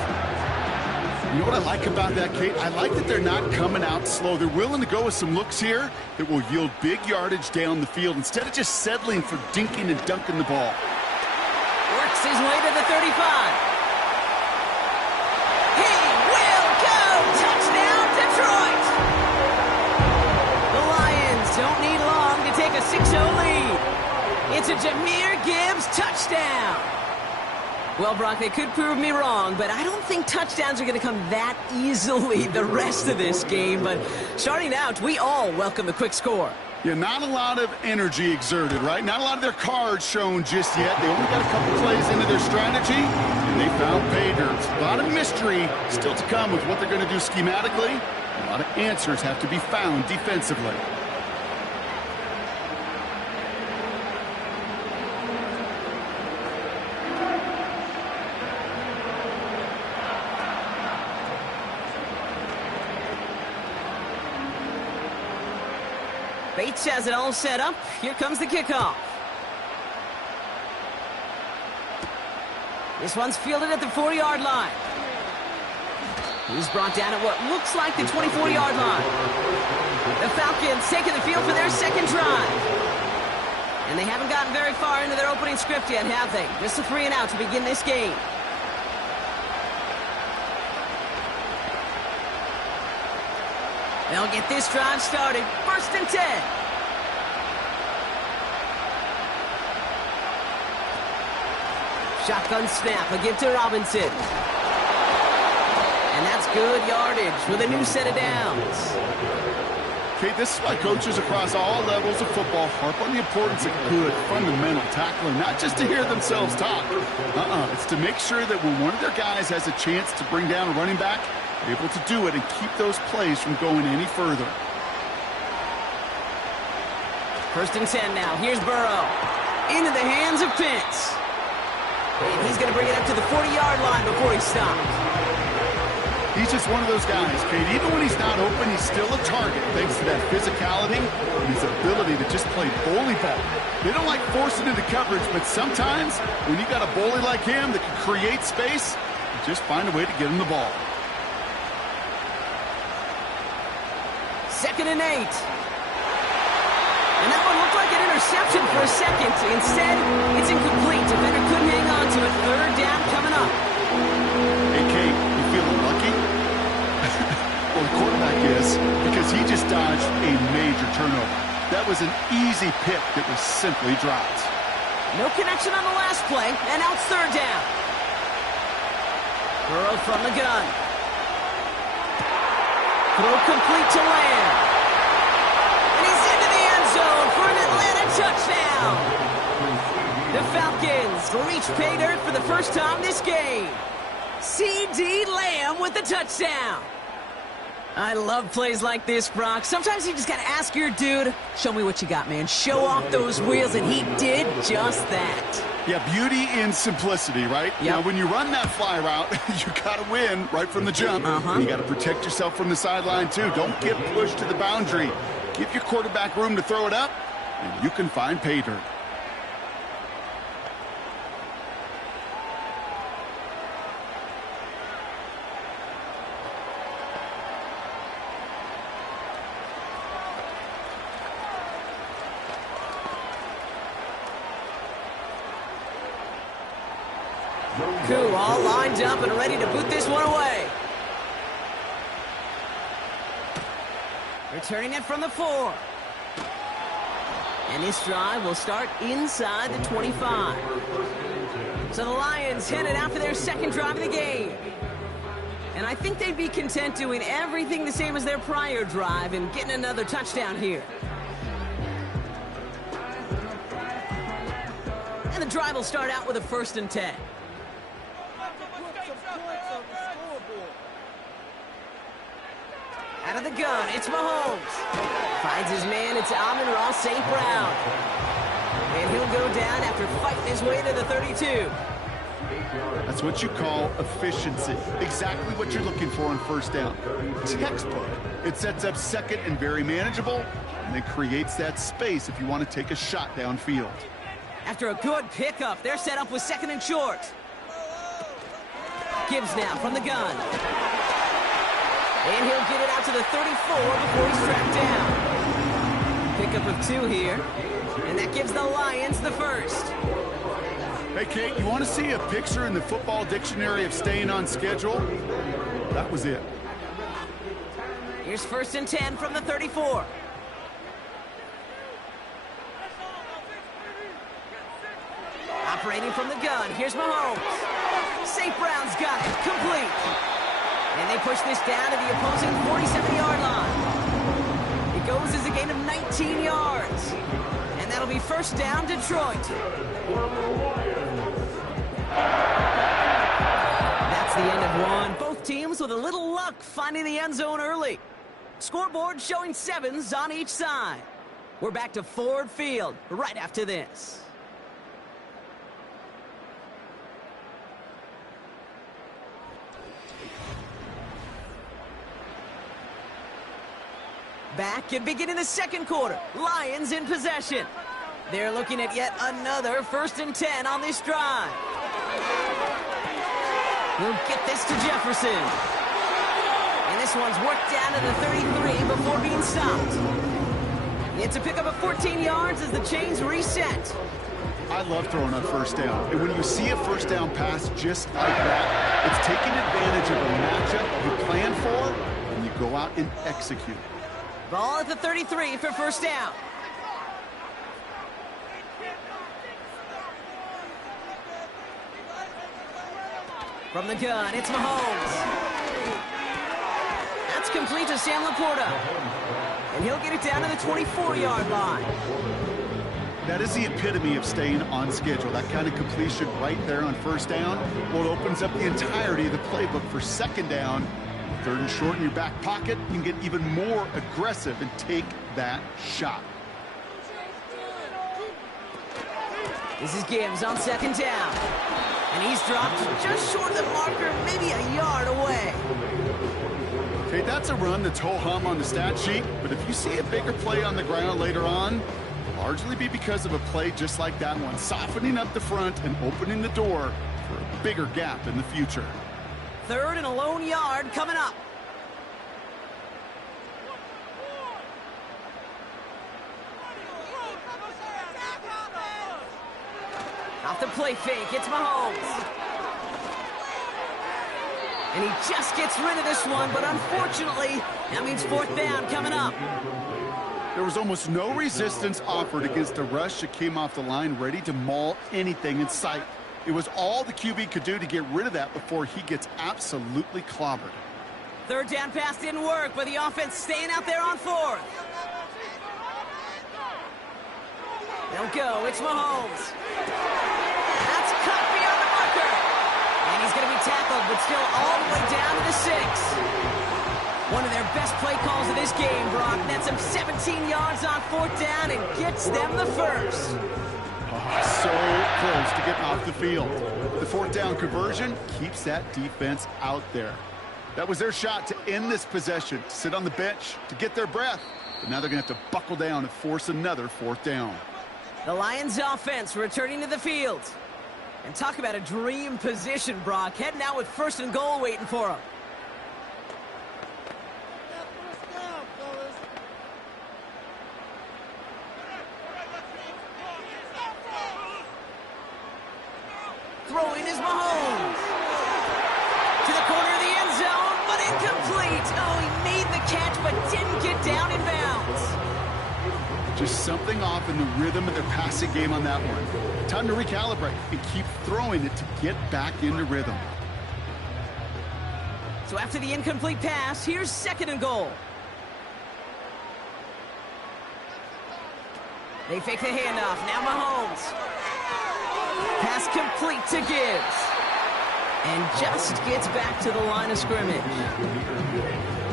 You know what I like about that, Kate? I like that they're not coming out slow. They're willing to go with some looks here that will yield big yardage down the field instead of just settling for dinking and dunking the ball. Works his way to the 35. He will go! Touchdown, Detroit! The Lions don't need long to take a 6-0 lead. It's a Jahmyr Gibbs touchdown. Well, Brock, they could prove me wrong, but I don't think touchdowns are going to come that easily the rest of this game. But starting out, we all welcome the quick score. Yeah, not a lot of energy exerted, right? Not a lot of their cards shown just yet. They only got a couple plays into their strategy, and they found pay dirt. A lot of mystery still to come with what they're going to do schematically. A lot of answers have to be found defensively. Bates has it all set up. Here comes the kickoff. This one's fielded at the 4-yard line. He's brought down at what looks like the 24-yard line. The Falcons taking the field for their 2nd drive. And they haven't gotten very far into their opening script yet, have they? Just a 3-and-out to begin this game. They'll get this drive started. 1st and 10. Shotgun snap. A give to Robinson. And that's good yardage with a new set of downs. Okay, this is why coaches across all levels of football harp on the importance of good, fundamental tackling, not just to hear themselves talk. It's to make sure that when one of their guys has a chance to bring down a running back, they're able to do it and keep those plays from going any further. 1st and 10 now. Here's Burrow. Into the hands of Pitts. And he's going to bring it up to the 40-yard line before he stopped. He's just one of those guys, Kate. Even when he's not open, he's still a target thanks to that physicality and his ability to just play bully ball. They don't like forcing into coverage, but sometimes when you got a bully like him that can create space, you just find a way to get him the ball. 2nd and 8. And that one looked like an interception for a second. Instead, it's incomplete. Defender couldn't hang on to it. 3rd down coming up. Hey, Kate, you feeling lucky? Well, the quarterback is, because he just dodged a major turnover. That was an easy pick that was simply dropped. No connection on the last play, and now it's 3rd down. Burrow from the gun. Throw complete to Lamb. And he's into the end zone for an Atlanta touchdown. The Falcons reach pay dirt for the first time this game. C.D. Lamb with the touchdown. I love plays like this, Brock. Sometimes you just got to ask your dude, show me what you got, man. Show off those wheels, and he did just that. Yeah, beauty in simplicity, right? Yep. Now, when you run that fly route, you got to win right from the jump. You got to protect yourself from the sideline, too. Don't get pushed to the boundary. Give your quarterback room to throw it up, and you can find pay dirt. Koo all lined up and ready to boot this one away. Returning it from the 4. And this drive will start inside the 25. So the Lions headed out for their 2nd drive of the game. And I think they'd be content doing everything the same as their prior drive and getting another touchdown here. And the drive will start out with a 1st and 10. Out of the gun, it's Mahomes. Finds his man, it's Amon-Ra St. Brown. And he'll go down after fighting his way to the 32. That's what you call efficiency. Exactly what you're looking for on 1st down. Textbook. It sets up 2nd and very manageable, and then creates that space if you want to take a shot downfield. After a good pickup, they're set up with 2nd and short. Gibbs now from the gun. And he'll get it out to the 34 before he's tracked down. Pickup of 2 here. And that gives the Lions the 1st. Hey, Kate, you want to see a picture in the football dictionary of staying on schedule? That was it. Here's 1st and 10 from the 34. Operating from the gun, here's Mahomes. St. Brown's got it, complete. And they push this down to the opposing 47-yard line. It goes as a gain of 19 yards. And that'll be 1st down, Detroit. That's the end of one. Both teams with a little luck finding the end zone early. Scoreboard showing 7s on each side. We're back to Ford Field right after this. Back and beginning the 2nd quarter. Lions in possession. They're looking at yet another 1st and 10 on this drive. He'll get this to Jefferson. And this one's worked down to the 33 before being stopped. It's a pickup of 14 yards as the chains reset. I love throwing on 1st down. And when you see a 1st down pass just like that, it's taking advantage of a matchup you plan for, and you go out and execute. Ball at the 33 for 1st down. From the gun, it's Mahomes. That's complete to Sam Laporta. And he'll get it down to the 24-yard line. That is the epitome of staying on schedule. That kind of completion right there on 1st down. Well, it opens up the entirety of the playbook for 2nd down. 3rd and short in your back pocket. You can get even more aggressive and take that shot. This is Gibbs on second down. And he's dropped just short of the marker, maybe a yard away. Okay, that's a run that's ho-hum on the stat sheet, but if you see a bigger play on the ground later on, it'll largely be because of a play just like that one, softening up the front and opening the door for a bigger gap in the future. 3rd and a lone yard coming up. Off the play fake, it's Mahomes. And he just gets rid of this one, but unfortunately, that means 4th down coming up. There was almost no resistance offered against a rush that came off the line ready to maul anything in sight. It was all the QB could do to get rid of that before he gets absolutely clobbered. 3rd down pass didn't work, but the offense staying out there on 4th. They'll go, it's Mahomes. That's cut beyond the marker. And he's going to be tackled, but still all the way down to the 6. One of their best play calls of this game, Brock. Nets him 17 yards on 4th down and gets them the first. So close to getting off the field. The 4th down conversion keeps that defense out there. That was their shot to end this possession, to sit on the bench, to get their breath. But now they're going to have to buckle down and force another 4th down. The Lions offense returning to the field. And talk about a dream position, Brock. Heading out with 1st and goal waiting for him. Throwing is Mahomes. To the corner of the end zone, but incomplete. Oh, he made the catch, but didn't get down in bounds. Just something off in the rhythm of their passing game on that one. Time to recalibrate and keep throwing it to get back into rhythm. So after the incomplete pass, here's 2nd and goal. They fake the handoff. Now Mahomes. Pass complete to Gibbs. And just gets back to the line of scrimmage.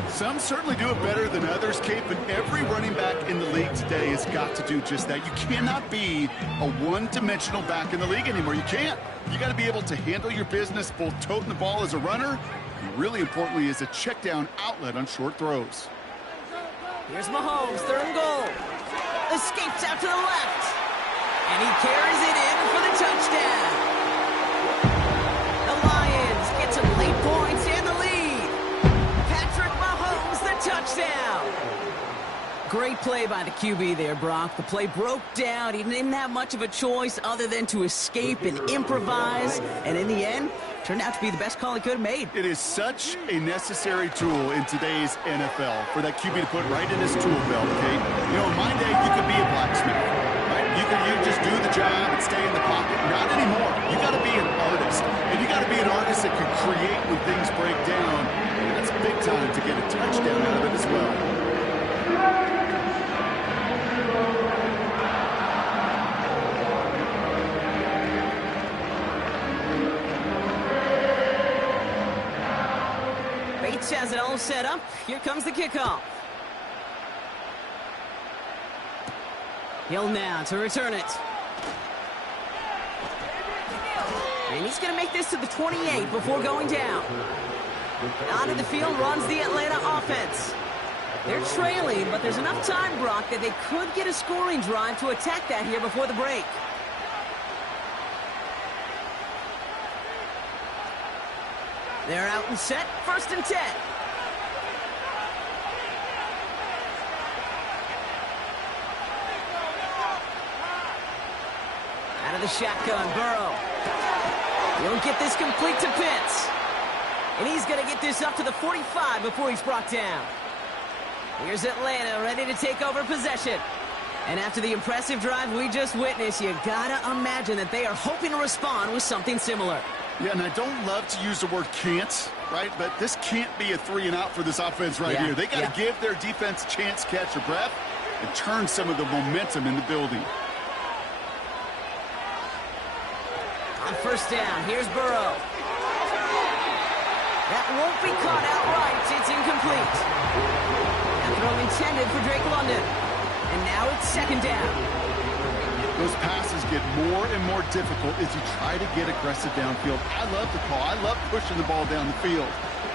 Some certainly do it better than others, Kate, but every running back in the league today has got to do just that. You cannot be a one-dimensional back in the league anymore. You can't. You got to be able to handle your business, both toting the ball as a runner, and really importantly as a check-down outlet on short throws. Here's Mahomes, 3rd and goal. Escapes out to the left. And he carries it in for the touchdown. The Lions get some late points and the lead. Patrick Mahomes, the touchdown. Great play by the QB there, Brock. The play broke down. He didn't have much of a choice other than to escape and improvise. And in the end, turned out to be the best call he could have made. It is such a necessary tool in today's NFL for that QB to put right in his tool belt, Kate. You know, in my day, you could be a blacksmith. You just do the job and stay in the pocket. Not anymore. You got to be an artist. And you got to be an artist that can create when things break down. And that's big time to get a touchdown out of it as well. Bates has it all set up. Here comes the kickoff. Hill now to return it. And he's going to make this to the 28 before going down. Onto the field runs the Atlanta offense. They're trailing, but there's enough time, Brock, that they could get a scoring drive to attack that here before the break. They're out and set, 1st and 10. Out of the shotgun, Burrow. He'll get this complete to Pitts. And he's going to get this up to the 45 before he's brought down. Here's Atlanta ready to take over possession. And after the impressive drive we just witnessed, you got to imagine that they are hoping to respond with something similar. Yeah, and I don't love to use the word can't, right? But this can't be a 3-and-out for this offense right here. They got to give their defense a chance to catch their breath and turn some of the momentum in the building. On 1st down, here's Burrow. That won't be caught outright. It's incomplete. That throw intended for Drake London. And now it's 2nd down. Those passes get more and more difficult as you try to get aggressive downfield. I love the call. I love pushing the ball down the field.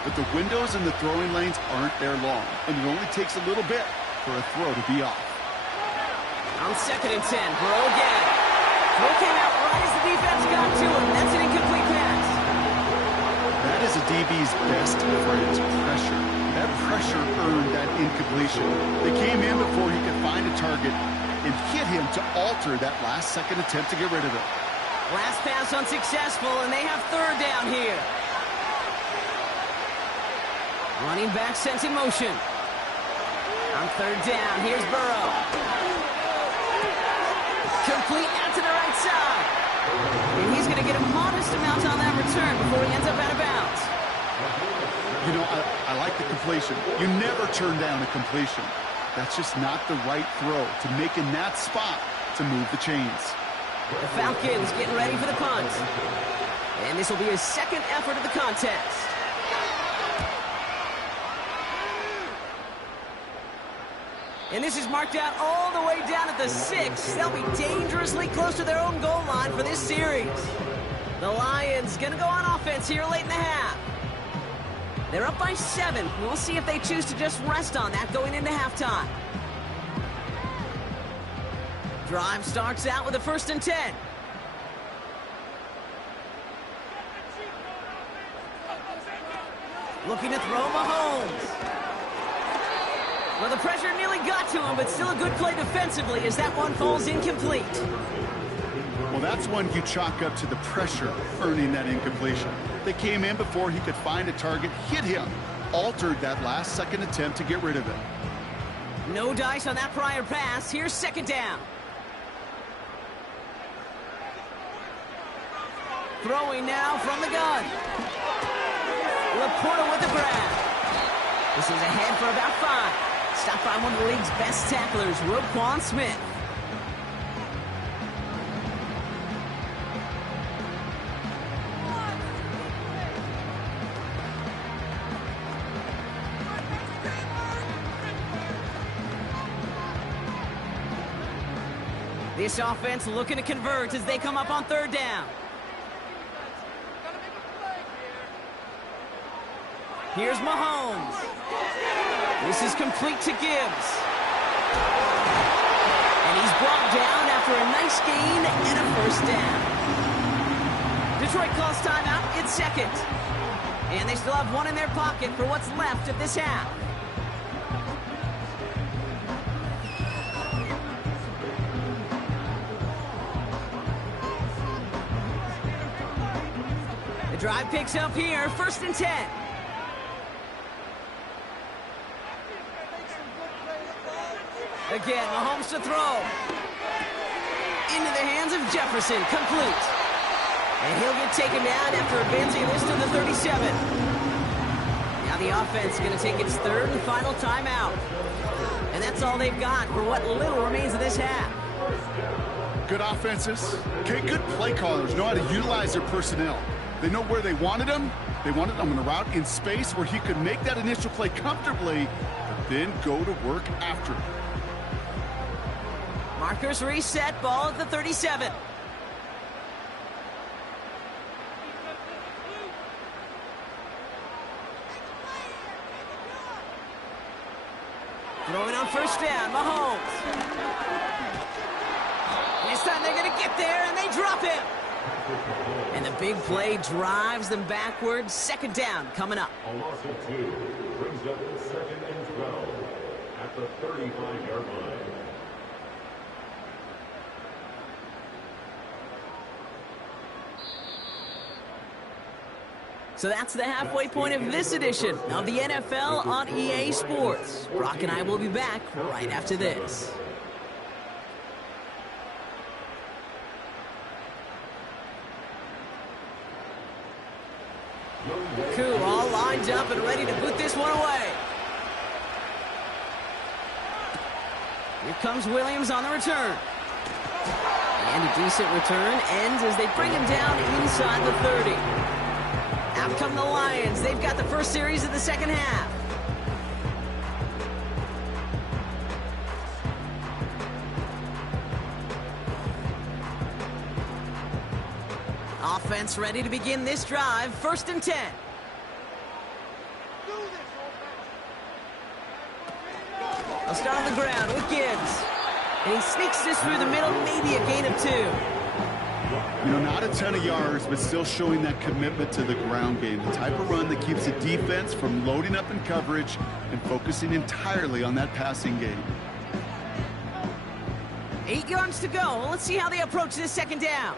But the windows in the throwing lanes aren't there long, and it only takes a little bit for a throw to be off. On 2nd and 10, Burrow again. Throw came out right as the defense got to him. That's an incomplete pass. That is a DB's best friend, pressure. That pressure earned that incompletion. They came in before he could find a target and hit him to alter that last-second attempt to get rid of it. Last pass unsuccessful, and they have 3rd down here. Running back sensing motion. On 3rd down, here's Burrow. Complete out to the right side. And he's going to get a modest amount on that return before he ends up out of bounds. You know, I like the completion. You never turn down a completion. That's just not the right throw to make in that spot to move the chains. The Falcons getting ready for the punt. And this will be his 2nd effort of the contest. And this is marked out all the way down at the 6. They'll be dangerously close to their own goal line for this series. The Lions going to go on offense here late in the half. They're up by 7. We'll see if they choose to just rest on that going into halftime. Drive starts out with a 1st and 10. Looking to throw Mahomes. Well, the pressure nearly got to him, but still a good play defensively as that one falls incomplete. Well, that's one you chalk up to the pressure earning that incompletion. They came in before he could find a target, hit him, altered that last-second attempt to get rid of it. No dice on that prior pass. Here's 2nd down. Throwing now from the gun. Laporta with the grab. This is ahead for about 5. Stopped by one of the league's best tacklers, Roquan Smith. This offense looking to convert as they come up on 3rd down. Here's Mahomes. This is complete to Gibbs. And he's brought down after a nice gain and a 1st down. Detroit calls timeout. It's 2nd. And they still have one in their pocket for what's left of this half. The drive picks up here. 1st and 10. Again, Mahomes to throw. Into the hands of Jefferson. Complete. And he'll get taken down after advancing this to the 37. Now the offense is going to take its 3rd and final timeout. And that's all they've got for what little remains of this half. Good offenses. Okay, good play callers know how to utilize their personnel. They know where they wanted him. They wanted him on a route in space where he could make that initial play comfortably, but then go to work after it. Markers reset, ball at the 37. Throwing on 1st down, Mahomes. This time they're going to get there, and they drop him. And the big play drives them backwards. 2nd down coming up. A loss of 2 brings up 2nd and 12 at the 35-yard line. So that's the halfway point of this edition of the NFL on EA Sports. Brock and I will be back right after this. Koo all lined up and ready to put this one away. Here comes Williams on the return. And a decent return ends as they bring him down inside the 30. Out come the Lions. They've got the first series of the 2nd half. Offense ready to begin this drive. 1st and 10. They'll start on the ground with Gibbs. And he sneaks this through the middle, maybe a gain of 2. You know, not a ton of yards, but still showing that commitment to the ground game. The type of run that keeps the defense from loading up in coverage and focusing entirely on that passing game. 8 yards to go. Let's see how they approach this 2nd down.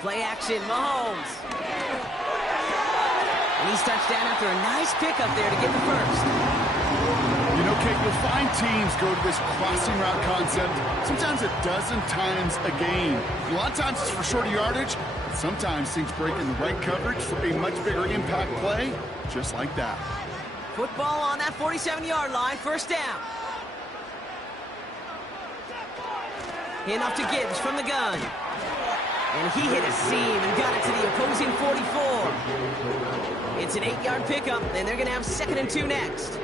Play action, Mahomes. And he's touchdown after a nice pickup there to get the first. You know, Kate, you'll find teams go to this crossing route concept sometimes a dozen times a game. A lot of times it's for shorter yardage, but sometimes things break in the right coverage for a much bigger impact play, just like that. Football on that 47-yard line, 1st down. Hand off to Gibbs from the gun. And he hit a seam and got it to the opposing 44. It's an 8-yard pickup, and they're going to have 2nd and 2 next.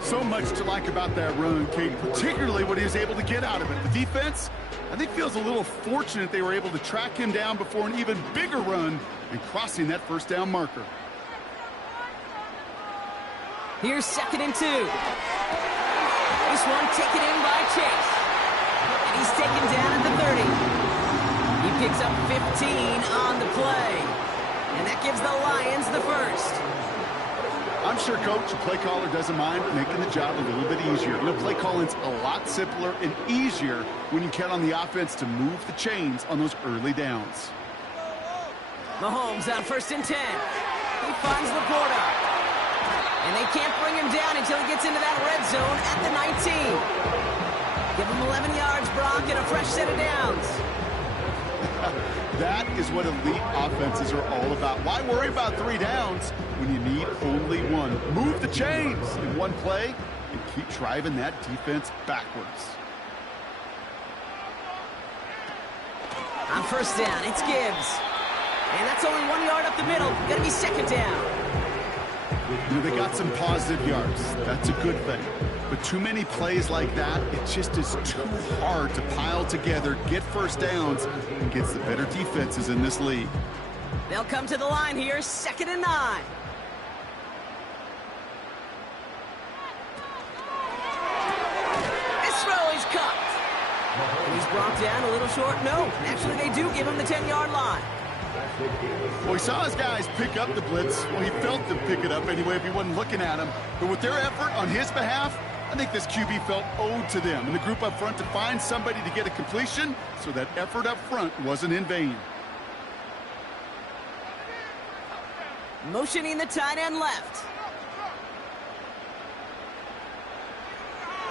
So much to like about that run, Kate, particularly what he was able to get out of it. The defense, I think, feels a little fortunate they were able to track him down before an even bigger run and crossing that 1st down marker. Here's 2nd and 2. This one taken in by Chase. And he's taken down at the 30. He picks up 15 on the play. And that gives the Lions the first. I'm sure, Coach, the play caller doesn't mind making the job a little bit easier. You know, play calling's a lot simpler and easier when you count on the offense to move the chains on those early downs. Mahomes on 1st and 10. He finds Laporta. And they can't bring him down until he gets into that red zone at the 19. Give him 11 yards, Brock, and a fresh set of downs. That is what elite offenses are all about. Why worry about 3 downs when you need only 1? Move the chains in one play and keep driving that defense backwards. On 1st down, it's Gibbs. And that's only 1 yard up the middle. Gonna be 2nd down. You know, they got some positive yards. That's a good thing. But too many plays like that, it just is too hard to pile together, get 1st downs, against the better defenses in this league. They'll come to the line here, 2nd and 9. This throw is cut. And he's brought down a little short. No, actually they do give him the 10-yard line. Well, he saw his guys pick up the blitz. Well, he felt them pick it up anyway if he wasn't looking at him. But with their effort on his behalf, I think this QB felt owed to them and the group up front to find somebody to get a completion, so that effort up front wasn't in vain. Motioning the tight end left.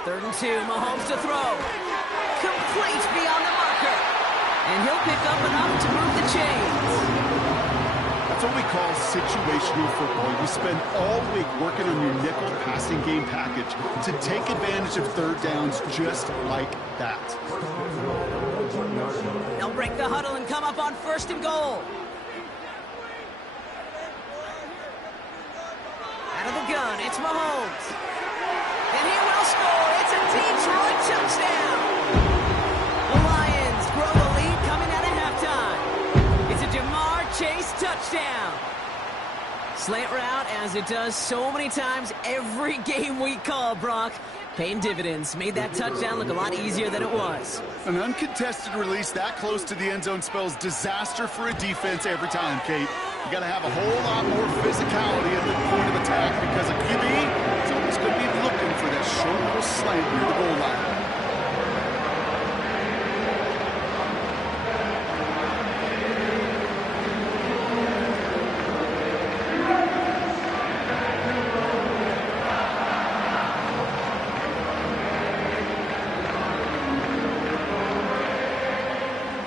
3rd and 2, Mahomes to throw. Complete beyond the marker. And he'll pick up enough to move the chains. That's what we call situational football. You spend all week working on your nickel passing game package to take advantage of 3rd downs just like that. They'll break the huddle and come up on 1st and goal. Out of the gun, it's Mahomes. And he will score. It's a Detroit touchdown. The Lions grow the lead coming out of halftime. It's a Jamar Chase touchdown. Slant route, as it does so many times every game we call, Brock. Paying dividends. Made that touchdown look a lot easier than it was. An uncontested release that close to the end zone spells disaster for a defense every time, Kate. You got to have a whole lot more physicality at the point of attack because a QB is always going to be looking for that short little slant near the goal line.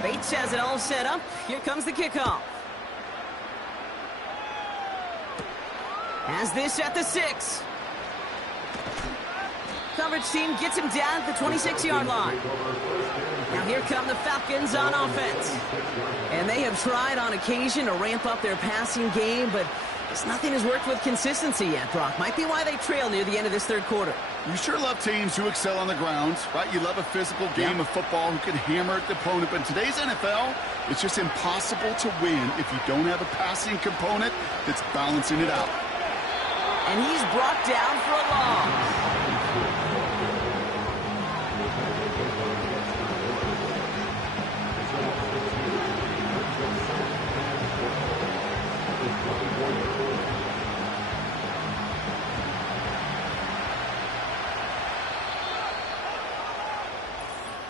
Bates has it all set up. Here comes the kickoff. Has this at the 6. Coverage team gets him down at the 26-yard line. Now here come the Falcons on offense. And they have tried on occasion to ramp up their passing game, but Just nothing has worked with consistency yet, Brock. Might be why they trail near the end of this third quarter. You sure love teams who excel on the ground, right? You love a physical game of football who can hammer at the opponent. But in today's NFL, it's just impossible to win if you don't have a passing component that's balancing it out. And he's brought down for a loss.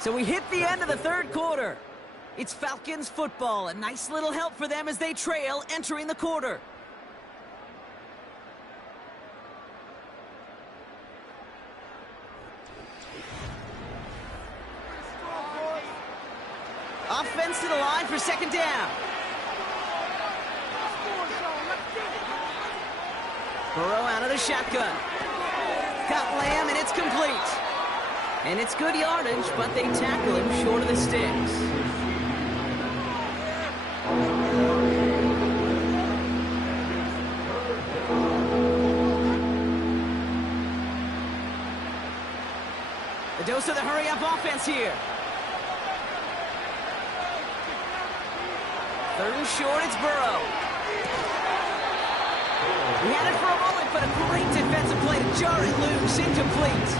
So we hit the end of the third quarter. It's Falcons football. A nice little help for them as they trail entering the quarter. Offense to the line for second down. Burrow out of the shotgun. Got Lamb, and it's complete. And it's good yardage, but they tackle him short of the sticks. A dose of the hurry-up offense here. Third and short, it's Burrow. He had it for a moment, but a great defensive play to jar it loose, incomplete.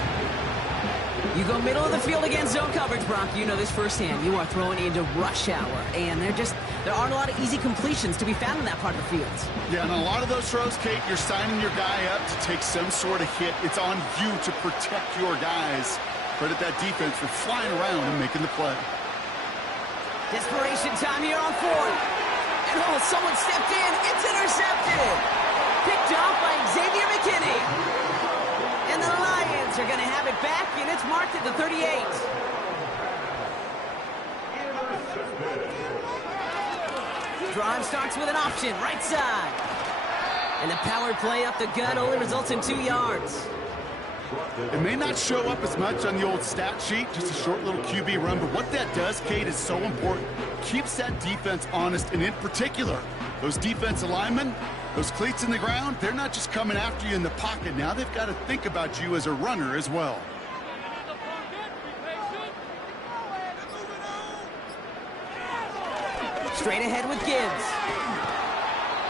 You go middle of the field against zone coverage, Brock. You know this firsthand. You are throwing into rush hour, and there aren't a lot of easy completions to be found in that part of the field. Yeah, and on a lot of those throws, Kate, you're signing your guy up to take some sort of hit. It's on you to protect your guys. Credit that defense for flying around and making the play. Desperation time here on fourth. And someone stepped in. It's intercepted. Picked off by Xavier McKinney. And the Lions are going to have it back, and it's marked at the 38. Drive starts with an option, right side. And the power play up the gut only results in 2 yards. It may not show up as much on the old stat sheet, just a short little QB run, but what that does, Kate, is so important. Keeps that defense honest, and in particular, those defensive linemen, those cleats in the ground, they're not just coming after you in the pocket. Now they've got to think about you as a runner as well. Straight ahead with Gibbs.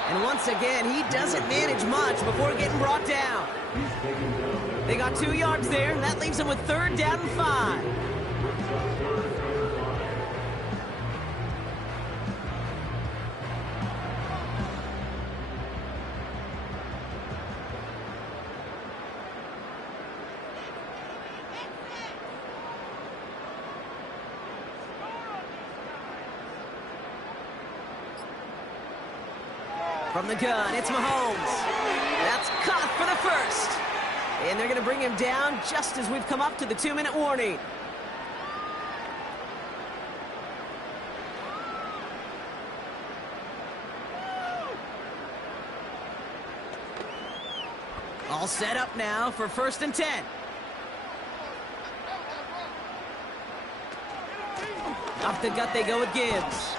And once again, he doesn't manage much before getting brought down. They got 2 yards there, and that leaves them with third down and 5. From the gun, it's Mahomes. That's caught for the first. And they're going to bring him down just as we've come up to the 2-minute warning. All set up now for 1st and 10. Off the gut they go with Gibbs.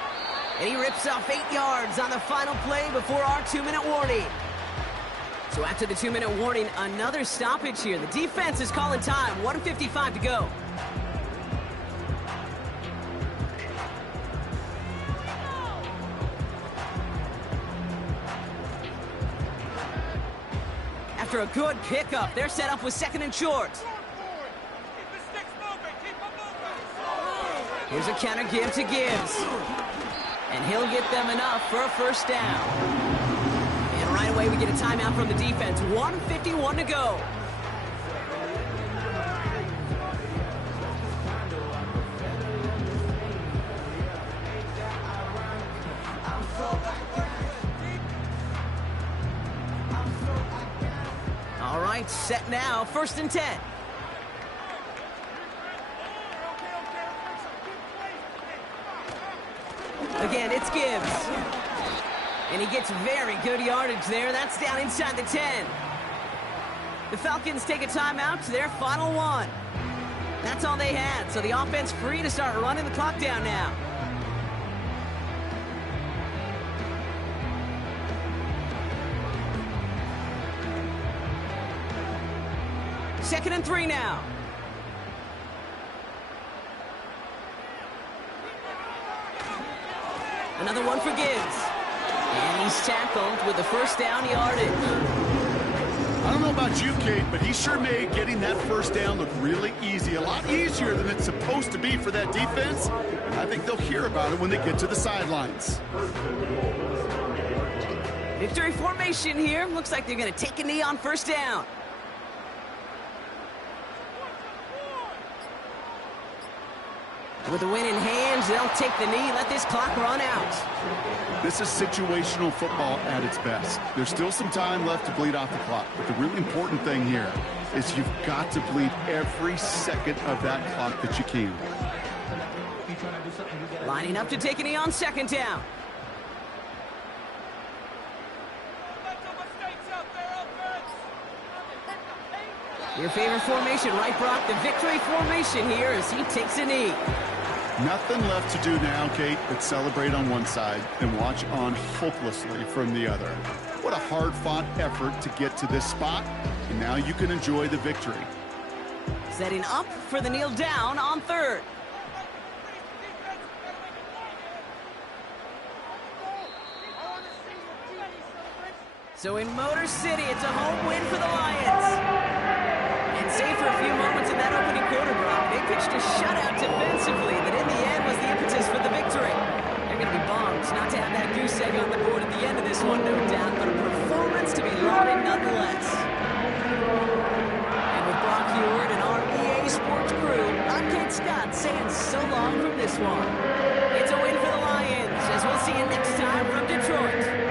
And he rips off 8 yards on the final play before our 2-minute warning. So after the 2-minute warning, another stoppage here. The defense is calling time. 1:55 to go. After a good pickup, they're set up with 2nd and short. Here's a counter give to Gibbs. And he'll get them enough for a 1st down. And right away we get a timeout from the defense. 1:51 to go. All right, set now. 1st and 10. Again, it's Gibbs. And he gets very good yardage there. That's down inside the 10. The Falcons take a timeout to their final one. That's all they had, so the offense free to start running the clock down now. 2nd and 3 now. Another one for Gibbs. And he's tackled with the first down yardage. I don't know about you, Kate, but he sure made getting that first down look really easy. A lot easier than it's supposed to be for that defense. I think they'll hear about it when they get to the sidelines. Victory formation here. Looks like they're going to take a knee on first down. With the win in hand, they'll take the knee, let this clock run out. This is situational football at its best. There's still some time left to bleed off the clock, but the really important thing here is you've got to bleed every second of that clock that you can. Lining up to take a knee on 2nd down. Your favorite formation, right, Brock? The victory formation here as he takes a knee. Nothing left to do now, Kate, but celebrate on one side and watch on hopelessly from the other. What a hard-fought effort to get to this spot, and now you can enjoy the victory. Setting up for the kneel down on 3rd. So in Motor City, it's a home win for the Lions. And save for a few moments in that opening quarter, Brock. They pitched a shutout defensively that in the end was the impetus for the victory. They're going to be bummed not to have that goose egg on the board at the end of this one, no doubt, but a performance to be lauded nonetheless. And with Brock Huard and our EA Sports crew, I'm Kate Scott saying so long from this one. It's a win for the Lions, as we'll see you next time from Detroit.